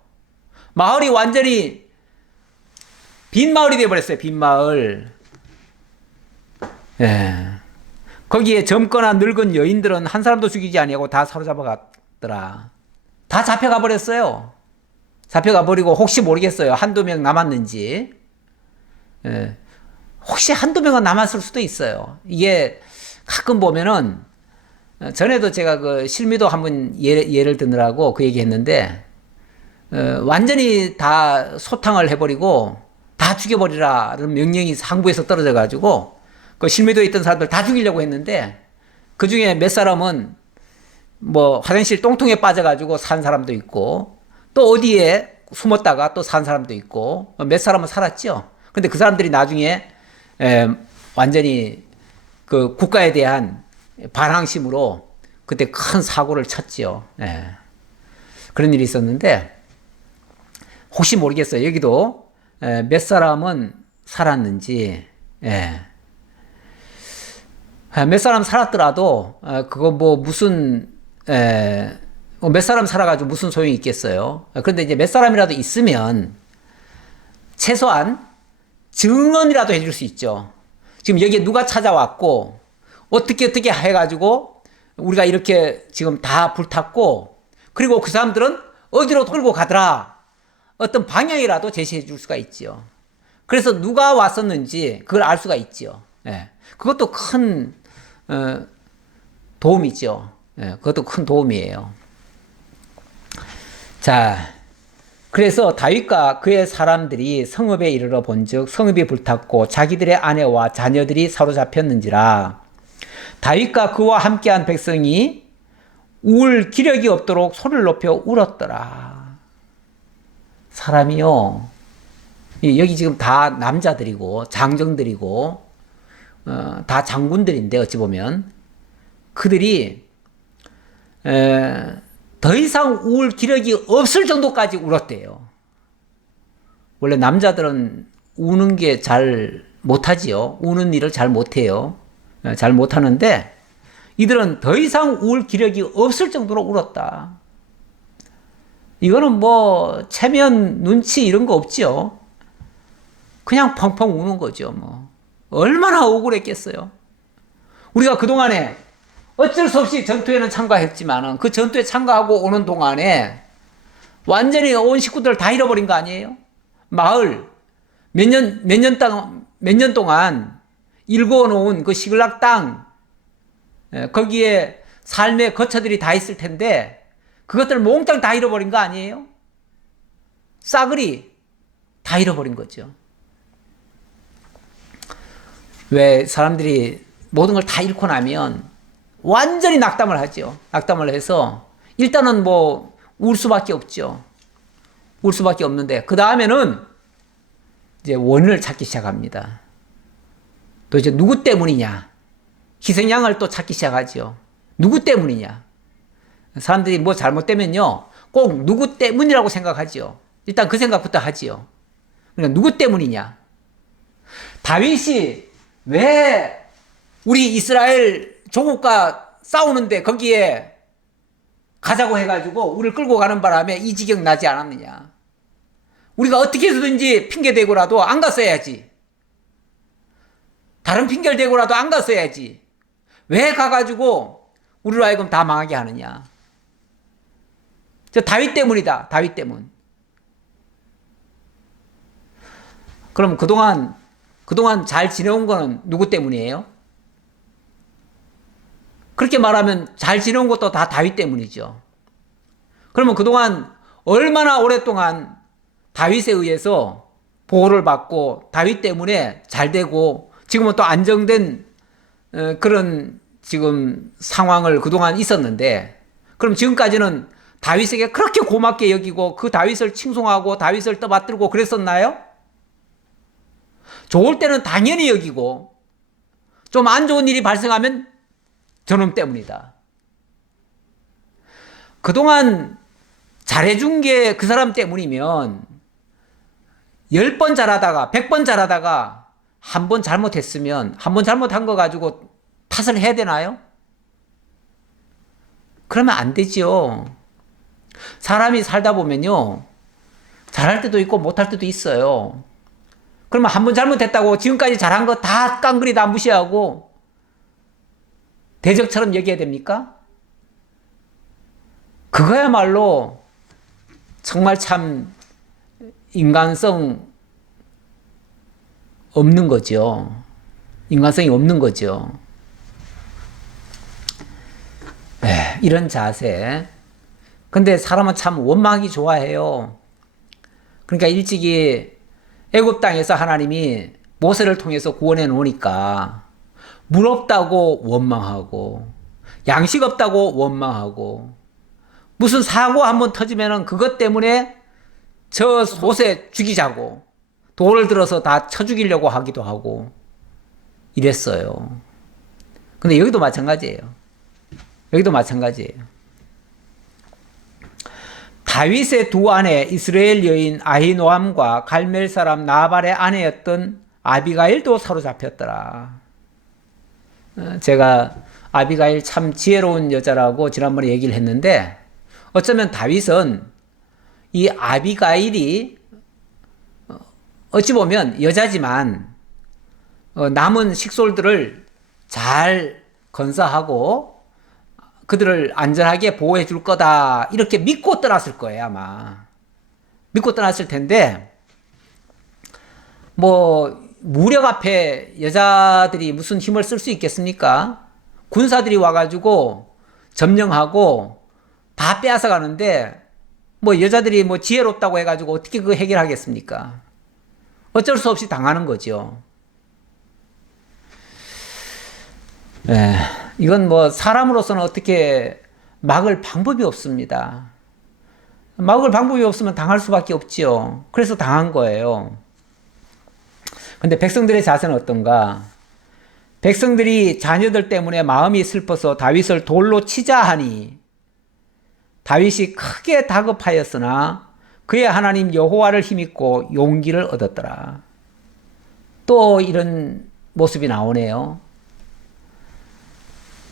마을이 완전히 빈 마을이 돼버렸어요. 빈 마을. 예. 거기에 젊거나 늙은 여인들은 한 사람도 죽이지 아니하고 다 사로잡아 갔더라. 다 잡혀가 버렸어요. 잡혀가 버리고 혹시 모르겠어요. 한두 명 남았는지. 예. 혹시 한두 명은 남았을 수도 있어요. 이게 가끔 보면은 전에도 제가 그 실미도 한번 예를 드느라고 그 얘기 했는데 완전히 다 소탕을 해버리고 다 죽여버리라는 명령이 상부에서 떨어져 가지고 그 실미도에 있던 사람들 다 죽이려고 했는데 그 중에 몇 사람은 뭐 화장실 똥통에 빠져가지고 산 사람도 있고 또 어디에 숨었다가 또 산 사람도 있고 몇 사람은 살았죠. 근데 그 사람들이 나중에 완전히 그 국가에 대한 반항심으로 그때 큰 사고를 쳤지요. 예. 그런 일이 있었는데 혹시 모르겠어요. 여기도 몇 사람은 살았는지. 예. 몇 사람 살았더라도 그거 뭐 무슨 몇 사람 살아가지고 무슨 소용이 있겠어요. 그런데 이제 몇 사람이라도 있으면 최소한 증언이라도 해줄 수 있죠. 지금 여기에 누가 찾아왔고 어떻게 해가지고 우리가 이렇게 지금 다 불탔고 그리고 그 사람들은 어디로 끌고 가더라. 어떤 방향이라도 제시해 줄 수가 있죠. 그래서 누가 왔었는지 그걸 알 수가 있죠. 예. 그것도 큰 도움이죠. 예. 그것도 큰 도움이에요. 자, 그래서 다윗과 그의 사람들이 성읍에 이르러 본즉 성읍이 불탔고 자기들의 아내와 자녀들이 사로잡혔는지라. 다윗과 그와 함께한 백성이 울 기력이 없도록 소리를 높여 울었더라. 사람이요. 여기 지금 다 남자들이고 장정들이고 다 장군들인데 어찌 보면 그들이 더 이상 울 기력이 없을 정도까지 울었대요. 원래 남자들은 우는 게 잘 못하지요. 우는 일을 잘 못해요. 잘 못하는데 이들은 더 이상 울 기력이 없을 정도로 울었다. 이거는 뭐 체면, 눈치 이런 거 없죠. 그냥 펑펑 우는 거죠. 뭐 얼마나 억울했겠어요. 우리가 그동안에 어쩔 수 없이 전투에는 참가했지만 그 전투에 참가하고 오는 동안에 완전히 온 식구들 다 잃어버린 거 아니에요? 마을 몇 년 동안 일궈 놓은 그 시글락 땅, 거기에 삶의 거처들이 다 있을 텐데 그것들을 몽땅 다 잃어버린 거 아니에요? 싸그리 다 잃어버린 거죠. 왜 사람들이 모든 걸 다 잃고 나면 완전히 낙담을 하죠. 낙담을 해서 일단은 뭐 울 수밖에 없죠. 울 수밖에 없는데 그 다음에는 이제 원인을 찾기 시작합니다. 도대체 누구 때문이냐? 희생양을 또 찾기 시작하죠. 누구 때문이냐? 사람들이 뭐 잘못되면요, 꼭 누구 때문이라고 생각하죠. 일단 그 생각부터 하지요. 그러니까 누구 때문이냐? 다윗이 왜 우리 이스라엘 조국과 싸우는데 거기에 가자고 해가지고 우리를 끌고 가는 바람에 이 지경 나지 않았느냐? 우리가 어떻게 해서든지 핑계대고라도 안 갔어야지. 다른 핑계를 대고라도 안 갔어야지. 왜 가가지고 우리로 하여금 다 망하게 하느냐? 저 다윗 때문이다. 다윗 때문. 그럼 그동안 잘 지내온 거는 누구 때문이에요? 그렇게 말하면 잘 지내온 것도 다 다윗 때문이죠. 그러면 그동안 얼마나 오랫동안 다윗에 의해서 보호를 받고 다윗 때문에 잘 되고 지금은 또 안정된 그런 지금 상황을 그동안 있었는데, 그럼 지금까지는 다윗에게 그렇게 고맙게 여기고 그 다윗을 칭송하고 다윗을 떠받들고 그랬었나요? 좋을 때는 당연히 여기고 좀 안 좋은 일이 발생하면 저놈 때문이다. 그동안 잘해준 게 그 사람 때문이면 10번 잘하다가 100번 잘하다가 한 번 잘못했으면 한 번 잘못한 거 가지고 탓을 해야 되나요? 그러면 안 되지요. 사람이 살다 보면요, 잘할 때도 있고 못할 때도 있어요. 그러면 한 번 잘못했다고 지금까지 잘한 거 다 깡그리 다 무시하고 대적처럼 여겨야 됩니까? 그거야말로 정말 참 인간성 없는 거죠. 인간성이 없는 거죠. 이런 자세. 근데 사람은 참 원망하기 좋아해요. 그러니까 일찍이 애굽 땅에서 하나님이 모세를 통해서 구원해 놓으니까 물 없다고 원망하고 양식 없다고 원망하고 무슨 사고 한번 터지면은 그것 때문에 저 모세 죽이자고 돌을 들어서 다 쳐 죽이려고 하기도 하고 이랬어요. 근데 여기도 마찬가지예요. 여기도 마찬가지예요. 다윗의 두 아내 이스라엘 여인 아히노암과 갈멜 사람 나발의 아내였던 아비가일도 사로잡혔더라. 제가 아비가일 참 지혜로운 여자라고 지난번에 얘기를 했는데, 어쩌면 다윗은 이 아비가일이 어찌 보면 여자지만 남은 식솔들을 잘 건사하고 그들을 안전하게 보호해 줄 거다 이렇게 믿고 떠났을 거예요. 아마 믿고 떠났을 텐데, 뭐 무력 앞에 여자들이 무슨 힘을 쓸 수 있겠습니까? 군사들이 와가지고 점령하고 다 빼앗아 가는데 뭐 여자들이 뭐 지혜롭다고 해가지고 어떻게 그거 해결하겠습니까? 어쩔 수 없이 당하는 거죠. 이건 뭐 사람으로서는 어떻게 막을 방법이 없습니다. 막을 방법이 없으면 당할 수밖에 없지요. 그래서 당한 거예요. 근데 백성들의 자세는 어떤가? 백성들이 자녀들 때문에 마음이 슬퍼서 다윗을 돌로 치자 하니 다윗이 크게 다급하였으나 그의 하나님 여호와를 힘입고 용기를 얻었더라. 또 이런 모습이 나오네요.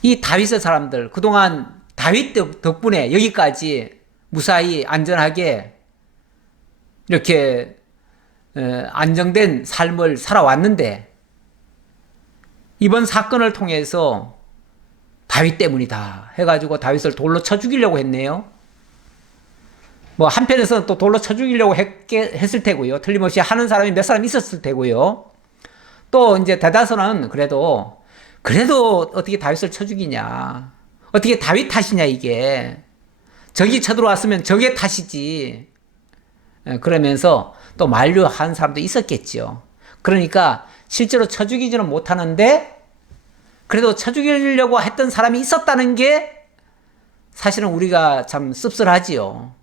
이 다윗의 사람들, 그동안 다윗 덕분에 여기까지 무사히 안전하게 이렇게 안정된 삶을 살아왔는데 이번 사건을 통해서 다윗 때문이다 해가지고 다윗을 돌로 쳐 죽이려고 했네요. 뭐 한편에서는 또 돌로 쳐 죽이려고 했을 테고요. 틀림없이 하는 사람이 몇 사람 있었을 테고요. 또 이제 대다수는 그래도 어떻게 다윗을 쳐 죽이냐. 어떻게 다윗 탓이냐, 이게. 적이 쳐들어왔으면 적의 탓이지. 그러면서 또 만류한 사람도 있었겠죠. 그러니까 실제로 쳐 죽이지는 못하는데 그래도 쳐 죽이려고 했던 사람이 있었다는 게 사실은 우리가 참 씁쓸하지요.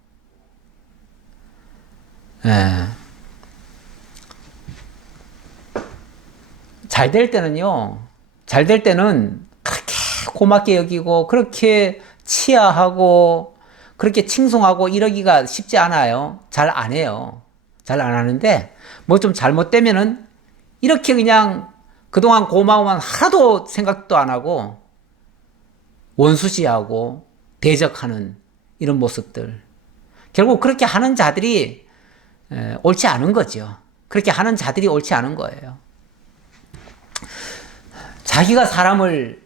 잘 될 때는요, 잘 될 때는 그렇게 고맙게 여기고, 그렇게 치하하고, 그렇게 칭송하고 이러기가 쉽지 않아요. 잘 안 해요. 잘 안 하는데, 뭐 좀 잘못되면은, 이렇게 그냥 그동안 고마움만 하나도 생각도 안 하고, 원수시하고, 대적하는 이런 모습들. 결국 그렇게 하는 자들이 옳지 않은 거죠. 그렇게 하는 자들이 옳지 않은 거예요. 자기가 사람을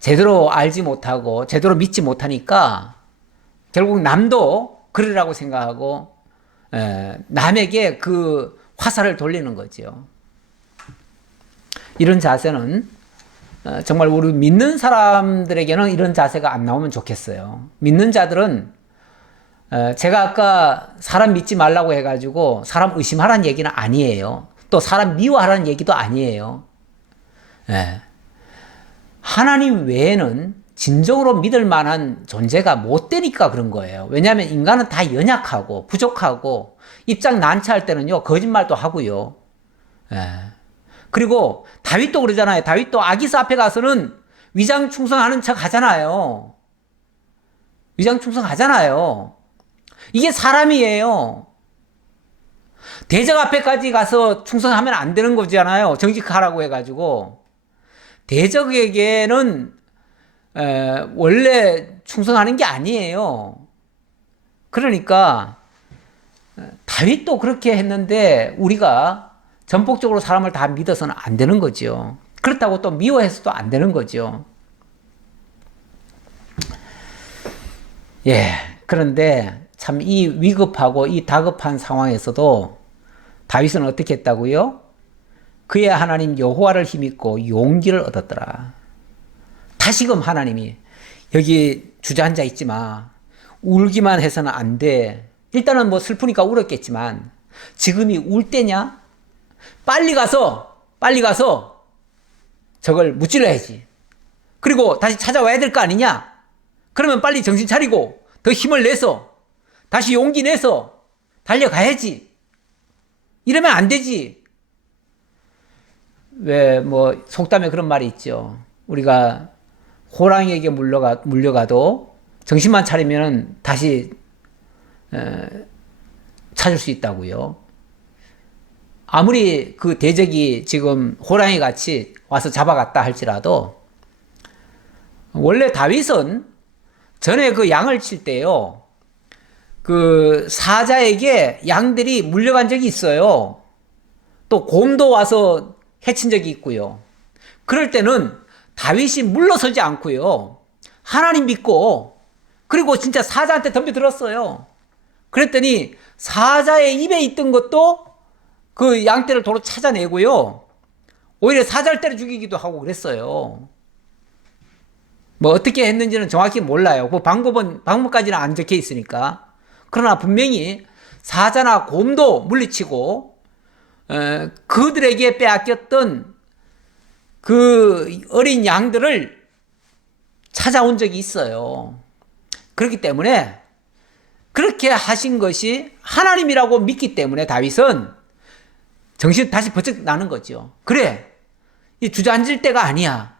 제대로 알지 못하고 제대로 믿지 못하니까 결국 남도 그러라고 생각하고 남에게 그 화살을 돌리는 거죠. 이런 자세는 정말 우리 믿는 사람들에게는 이런 자세가 안 나오면 좋겠어요. 믿는 자들은 제가 아까 사람 믿지 말라고 해가지고 사람 의심하라는 얘기는 아니에요. 또 사람 미워하라는 얘기도 아니에요. 하나님 외에는 진정으로 믿을 만한 존재가 못 되니까 그런 거예요. 왜냐하면 인간은 다 연약하고 부족하고 입장 난처할 때는요 거짓말도 하고요. 그리고 다윗도 그러잖아요. 다윗도 아기스 앞에 가서는 위장 충성하는 척 하잖아요. 위장 충성하잖아요. 이게 사람이에요. 대적 앞에까지 가서 충성하면 안 되는 거잖아요. 정직하라고 해가지고. 대적에게는 원래 충성하는 게 아니에요. 그러니까 다윗도 그렇게 했는데 우리가 전폭적으로 사람을 다 믿어서는 안 되는 거죠. 그렇다고 또 미워해서도 안 되는 거죠. 그런데 참 이 위급하고 이 다급한 상황에서도 다윗은 어떻게 했다고요? 그의 하나님 여호와를 힘입고 용기를 얻었더라. 다시금 하나님이 여기 주저앉아 있지 마. 울기만 해서는 안 돼. 일단은 뭐 슬프니까 울었겠지만 지금이 울 때냐? 빨리 가서 저걸 무찔러야지. 그리고 다시 찾아와야 될 거 아니냐? 그러면 빨리 정신 차리고 더 힘을 내서 다시 용기 내서 달려가야지. 이러면 안 되지. 왜 뭐 속담에 그런 말이 있죠. 우리가 호랑이에게 물려가도 정신만 차리면 다시 찾을 수 있다고요. 아무리 그 대적이 지금 호랑이 같이 와서 잡아갔다 할지라도 원래 다윗은 전에 그 양을 칠 때요. 그 사자에게 양들이 물려간 적이 있어요. 또 곰도 와서 해친 적이 있고요. 그럴 때는 다윗이 물러서지 않고요. 하나님 믿고 그리고 진짜 사자한테 덤벼들었어요. 그랬더니 사자의 입에 있던 것도 그 양떼를 도로 찾아내고요. 오히려 사자를 때려 죽이기도 하고 그랬어요. 뭐 어떻게 했는지는 정확히 몰라요. 그 방법까지는 안 적혀 있으니까. 그러나 분명히 사자나 곰도 물리치고 그들에게 빼앗겼던 그 어린 양들을 찾아온 적이 있어요. 그렇기 때문에 그렇게 하신 것이 하나님이라고 믿기 때문에 다윗은 정신 다시 번쩍 나는 거죠. 그래, 이 주저앉을 때가 아니야.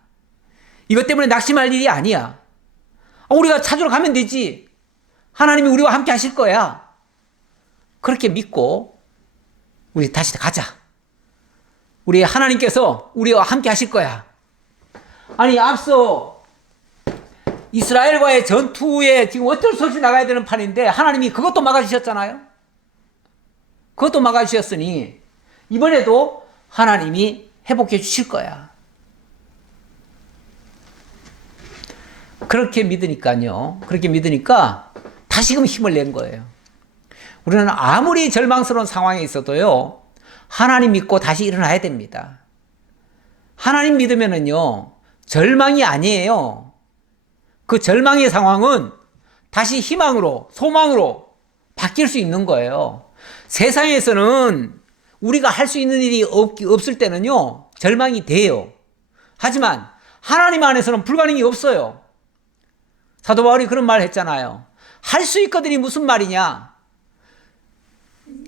이것 때문에 낙심할 일이 아니야. 우리가 찾으러 가면 되지. 하나님이 우리와 함께 하실 거야. 그렇게 믿고 우리 다시 가자. 우리 하나님께서 우리와 함께 하실 거야. 아니 앞서 이스라엘과의 전투에 지금 어쩔 수 없이 나가야 되는 판인데 하나님이 그것도 막아주셨잖아요. 그것도 막아주셨으니 이번에도 하나님이 회복해 주실 거야. 그렇게 믿으니까요. 그렇게 믿으니까 다시금 힘을 낸 거예요. 우리는 아무리 절망스러운 상황에 있어도요. 하나님 믿고 다시 일어나야 됩니다. 하나님 믿으면은요, 절망이 아니에요. 그 절망의 상황은 다시 희망으로, 소망으로 바뀔 수 있는 거예요. 세상에서는 우리가 할 수 있는 일이 없을 때는요, 절망이 돼요. 하지만 하나님 안에서는 불가능이 없어요. 사도 바울이 그런 말 했잖아요. 할 수 있거든이 무슨 말이냐?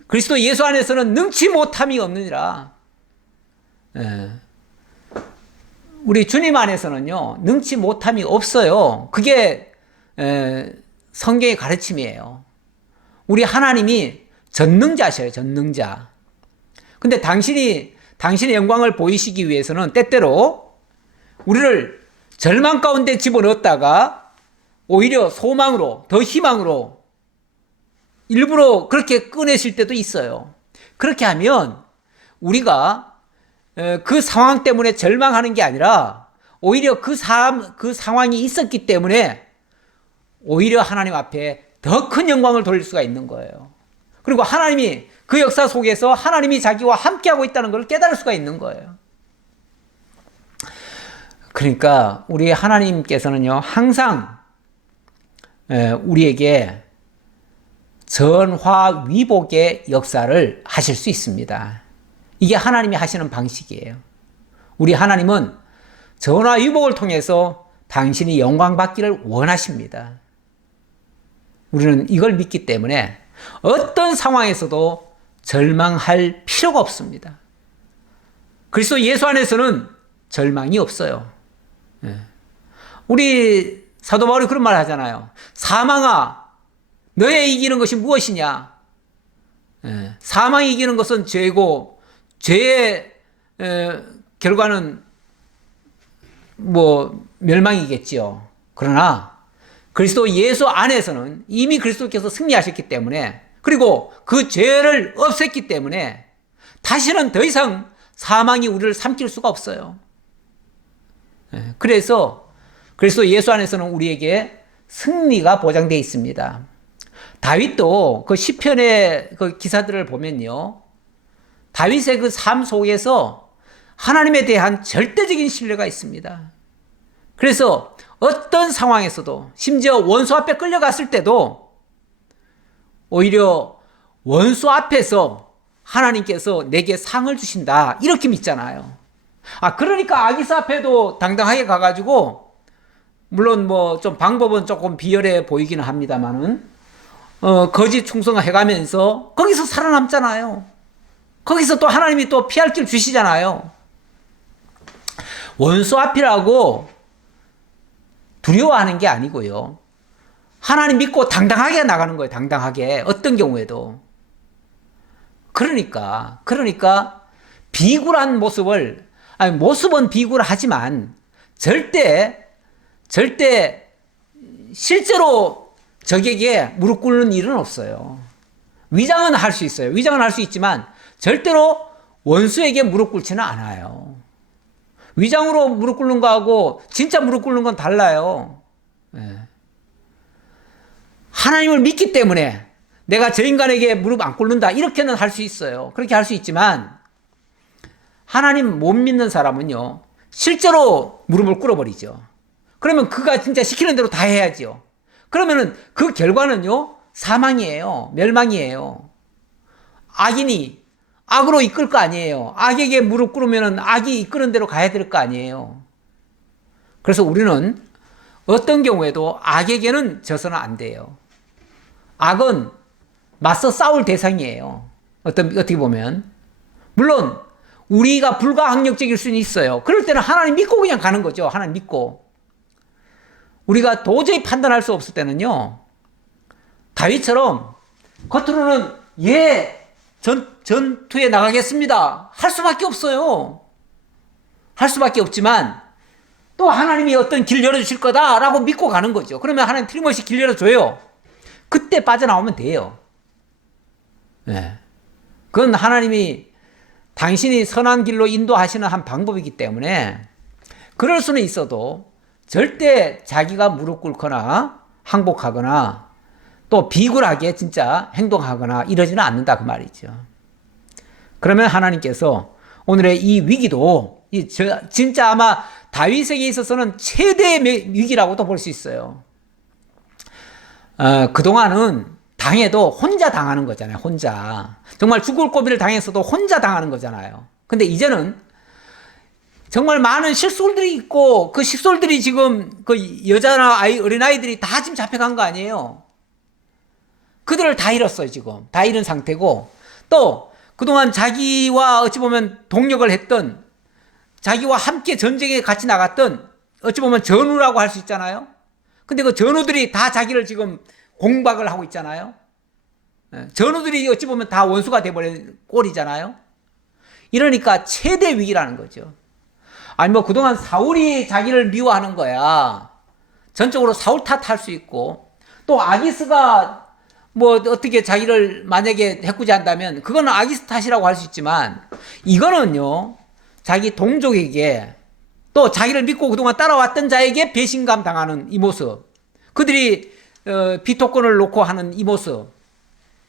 그리스도 예수 안에서는 능치 못함이 없느니라. 우리 주님 안에서는요, 능치 못함이 없어요. 그게 성경의 가르침이에요. 우리 하나님이 전능자셔요, 전능자. 근데 당신의 영광을 보이시기 위해서는 때때로 우리를 절망 가운데 집어넣었다가 오히려 소망으로, 더 희망으로 일부러 그렇게 꺼내실 때도 있어요. 그렇게 하면 우리가 그 상황 때문에 절망하는 게 아니라 오히려 그 상황이 있었기 때문에 오히려 하나님 앞에 더 큰 영광을 돌릴 수가 있는 거예요. 그리고 하나님이 그 역사 속에서 하나님이 자기와 함께하고 있다는 걸 깨달을 수가 있는 거예요. 그러니까 우리 하나님께서는요, 항상 우리에게 전화위복의 역사를 하실 수 있습니다. 이게 하나님이 하시는 방식이에요. 우리 하나님은 전화위복을 통해서 당신이 영광 받기를 원하십니다. 우리는 이걸 믿기 때문에 어떤 상황에서도 절망할 필요가 없습니다. 그리스도 예수 안에서는 절망이 없어요. 우리 사도 바울이 그런 말 하잖아요. 사망아, 너의 이기는 것이 무엇이냐? 사망이 이기는 것은 죄고, 죄의 결과는 멸망이겠지요. 그러나 그리스도 예수 안에서는 이미 그리스도께서 승리하셨기 때문에, 그리고 그 죄를 없앴기 때문에 다시는 더 이상 사망이 우리를 삼킬 수가 없어요. 그래서 그리스도 예수 안에서는 우리에게 승리가 보장되어 있습니다. 다윗도 그 시편의 그 기사들을 보면요, 다윗의 그 삶 속에서 하나님에 대한 절대적인 신뢰가 있습니다. 그래서 어떤 상황에서도, 심지어 원수 앞에 끌려갔을 때도 오히려 원수 앞에서 하나님께서 내게 상을 주신다, 이렇게 믿잖아요. 그러니까 아기스 앞에도 당당하게 가가지고, 물론 좀 방법은 조금 비열해 보이기는 합니다만은, 거짓 충성을 해가면서 거기서 살아남잖아요. 거기서 또 하나님이 또 피할 길 주시잖아요. 원수 앞이라고 두려워하는 게 아니고요, 하나님 믿고 당당하게 나가는 거예요. 당당하게, 어떤 경우에도. 그러니까 비굴한 모습은 비굴하지만 절대 실제로 적에게 무릎 꿇는 일은 없어요. 위장은 할 수 있어요. 위장은 할 수 있지만 절대로 원수에게 무릎 꿇지는 않아요. 위장으로 무릎 꿇는 거하고 진짜 무릎 꿇는 건 달라요. 하나님을 믿기 때문에 내가 저 인간에게 무릎 안 꿇는다, 이렇게는 할 수 있어요. 그렇게 할 수 있지만 하나님 못 믿는 사람은요, 실제로 무릎을 꿀어버리죠. 그러면 그가 진짜 시키는 대로 다 해야죠. 그러면은 그 결과는요, 사망이에요. 멸망이에요. 악인이 악으로 이끌 거 아니에요. 악에게 무릎 꿇으면은 악이 이끄는 대로 가야 될 거 아니에요. 그래서 우리는 어떤 경우에도 악에게는 져서는 안 돼요. 악은 맞서 싸울 대상이에요. 어떻게 보면. 물론 우리가 불가항력적일 수는 있어요. 그럴 때는 하나님 믿고 그냥 가는 거죠. 하나님 믿고. 우리가 도저히 판단할 수 없을 때는요, 다윗처럼 겉으로는 전투에 나가겠습니다, 할 수밖에 없어요. 할 수밖에 없지만 또 하나님이 어떤 길 열어주실 거다라고 믿고 가는 거죠. 그러면 하나님 틀림없이 길 열어줘요. 그때 빠져나오면 돼요. 그건 하나님이 당신이 선한 길로 인도하시는 한 방법이기 때문에 그럴 수는 있어도 절대 자기가 무릎 꿇거나 항복하거나 또 비굴하게 진짜 행동하거나 이러지는 않는다, 그 말이죠. 그러면 하나님께서 오늘의 이 위기도 진짜 아마 다윗에게 있어서는 최대의 위기라고도 볼 수 있어요. 그동안은 당해도 혼자 당하는 거잖아요. 혼자. 정말 죽을 고비를 당했어도 혼자 당하는 거잖아요. 근데 이제는 정말 많은 실솔들이 있고, 그 실솔들이 지금 그 여자나 어린아이들이 다 지금 잡혀간 거 아니에요. 그들을 다 잃었어요, 지금. 다 잃은 상태고, 또 그동안 자기와 어찌 보면 동력을 했던, 자기와 함께 전쟁에 같이 나갔던, 어찌 보면 전우라고 할 수 있잖아요. 근데 그 전우들이 다 자기를 지금 공박을 하고 있잖아요. 전우들이 어찌 보면 다 원수가 돼버린 꼴이잖아요. 이러니까 최대 위기라는 거죠. 아니 뭐 그동안 사울이 자기를 미워하는 거야. 전적으로 사울 탓할 수 있고, 또 아기스가 뭐 어떻게 자기를 만약에 해코지한다면 그거는 아기스 탓이라고 할 수 있지만, 이거는요 자기 동족에게, 또 자기를 믿고 그동안 따라왔던 자에게 배신감 당하는 이 모습, 그들이 비토권을 놓고 하는 이 모습,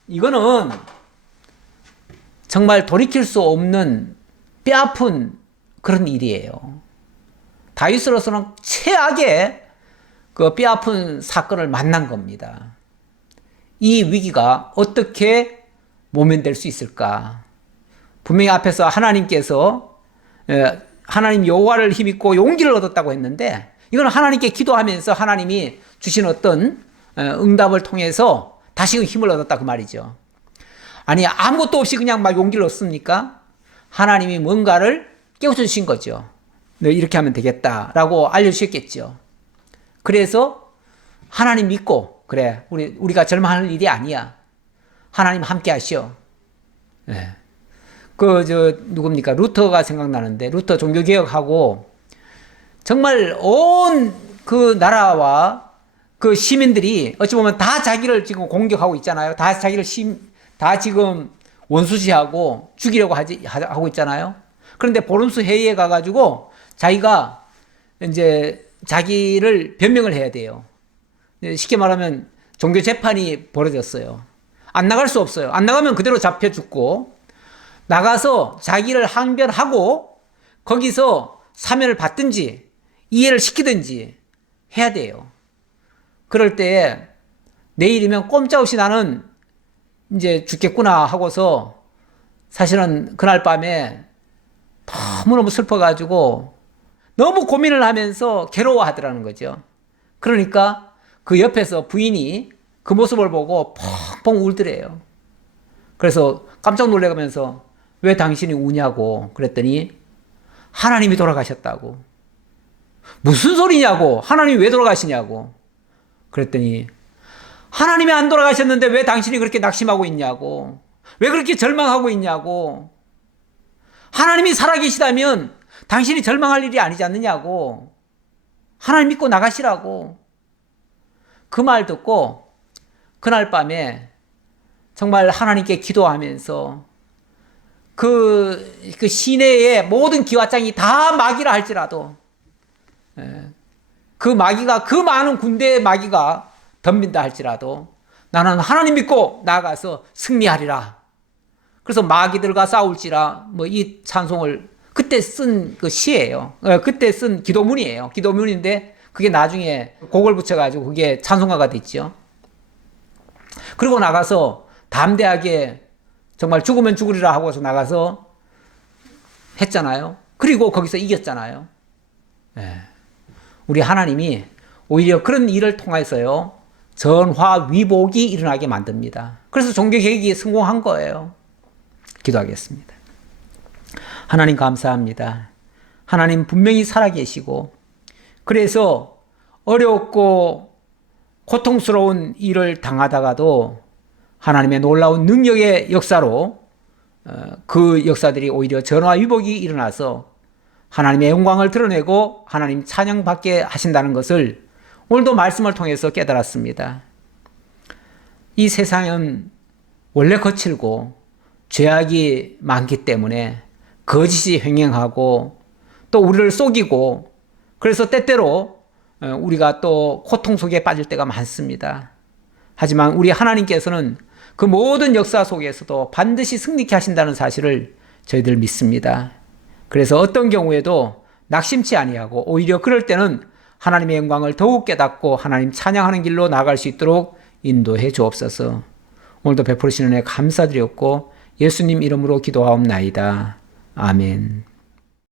이거는 정말 돌이킬 수 없는 뼈아픈 그런 일이에요. 다윗으로서는 최악의 그 뼈아픈 사건을 만난 겁니다. 이 위기가 어떻게 모면될 수 있을까? 분명히 앞에서 하나님께서 하나님 여호와를 힘입고 용기를 얻었다고 했는데, 이건 하나님께 기도하면서 하나님이 주신 어떤 응답을 통해서 다시금 힘을 얻었다 그 말이죠. 아니 아무것도 없이 그냥 막 용기를 얻습니까? 하나님이 뭔가를 깨우쳐주신 거죠. 너 이렇게 하면 되겠다라고 알려주셨겠죠. 그래서 하나님 믿고, 그래 우리가 절망할 일이 아니야, 하나님 함께 하시오. 네. 누굽니까? 루터가 생각나는데, 루터 종교개혁하고 정말 온 그 나라와 그 시민들이 어찌 보면 다 자기를 지금 공격하고 있잖아요. 다 자기를 다 지금 원수시하고 죽이려고 하고 있잖아요. 그런데 보름수 회의에 가가지고 자기가 이제 자기를 변명을 해야 돼요. 쉽게 말하면 종교 재판이 벌어졌어요. 안 나갈 수 없어요. 안 나가면 그대로 잡혀 죽고, 나가서 자기를 항변하고 거기서 사면을 받든지 이해를 시키든지 해야 돼요. 그럴 때 내일이면 꼼짝없이 나는 이제 죽겠구나 하고서 사실은 그날 밤에 너무너무 슬퍼가지고 너무 고민을 하면서 괴로워하더라는 거죠. 그러니까 그 옆에서 부인이 그 모습을 보고 펑펑 울더래요. 그래서 깜짝 놀라면서 왜 당신이 우냐고 그랬더니 하나님이 돌아가셨다고. 무슨 소리냐고, 하나님이 왜 돌아가시냐고 그랬더니, 하나님이 안 돌아가셨는데 왜 당신이 그렇게 낙심하고 있냐고, 왜 그렇게 절망하고 있냐고, 하나님이 살아계시다면 당신이 절망할 일이 아니지 않느냐고, 하나님 믿고 나가시라고. 그 말 듣고 그날 밤에 정말 하나님께 기도하면서 그 시내의 모든 기와장이 다 마귀라 할지라도, 그 마귀가, 그 많은 군대의 마귀가 덤빈다 할지라도 나는 하나님 믿고 나가서 승리하리라. 그래서 마귀들과 싸울지라, 뭐 이 찬송을 그때 쓴 그 시예요. 그때 쓴 기도문이에요. 기도문인데 그게 나중에 곡을 붙여가지고 그게 찬송가가 됐죠. 그리고 나가서 담대하게 정말 죽으면 죽으리라 하고서 나가서 했잖아요. 그리고 거기서 이겼잖아요. 우리 하나님이 오히려 그런 일을 통해서요, 전화위복이 일어나게 만듭니다. 그래서 종교개혁이 성공한 거예요. 기도하겠습니다. 하나님 감사합니다. 하나님 분명히 살아계시고, 그래서 어렵고 고통스러운 일을 당하다가도 하나님의 놀라운 능력의 역사로 그 역사들이 오히려 전화위복이 일어나서 하나님의 영광을 드러내고 하나님 찬양받게 하신다는 것을 오늘도 말씀을 통해서 깨달았습니다. 이 세상은 원래 거칠고 죄악이 많기 때문에 거짓이 횡행하고 또 우리를 속이고, 그래서 때때로 우리가 또 고통 속에 빠질 때가 많습니다. 하지만 우리 하나님께서는 그 모든 역사 속에서도 반드시 승리케 하신다는 사실을 저희들 믿습니다. 그래서 어떤 경우에도 낙심치 아니하고 오히려 그럴 때는 하나님의 영광을 더욱 깨닫고 하나님 찬양하는 길로 나아갈 수 있도록 인도해 주옵소서. 오늘도 베풀으시는 은혜 감사드렸고 예수님 이름으로 기도하옵나이다. 아멘.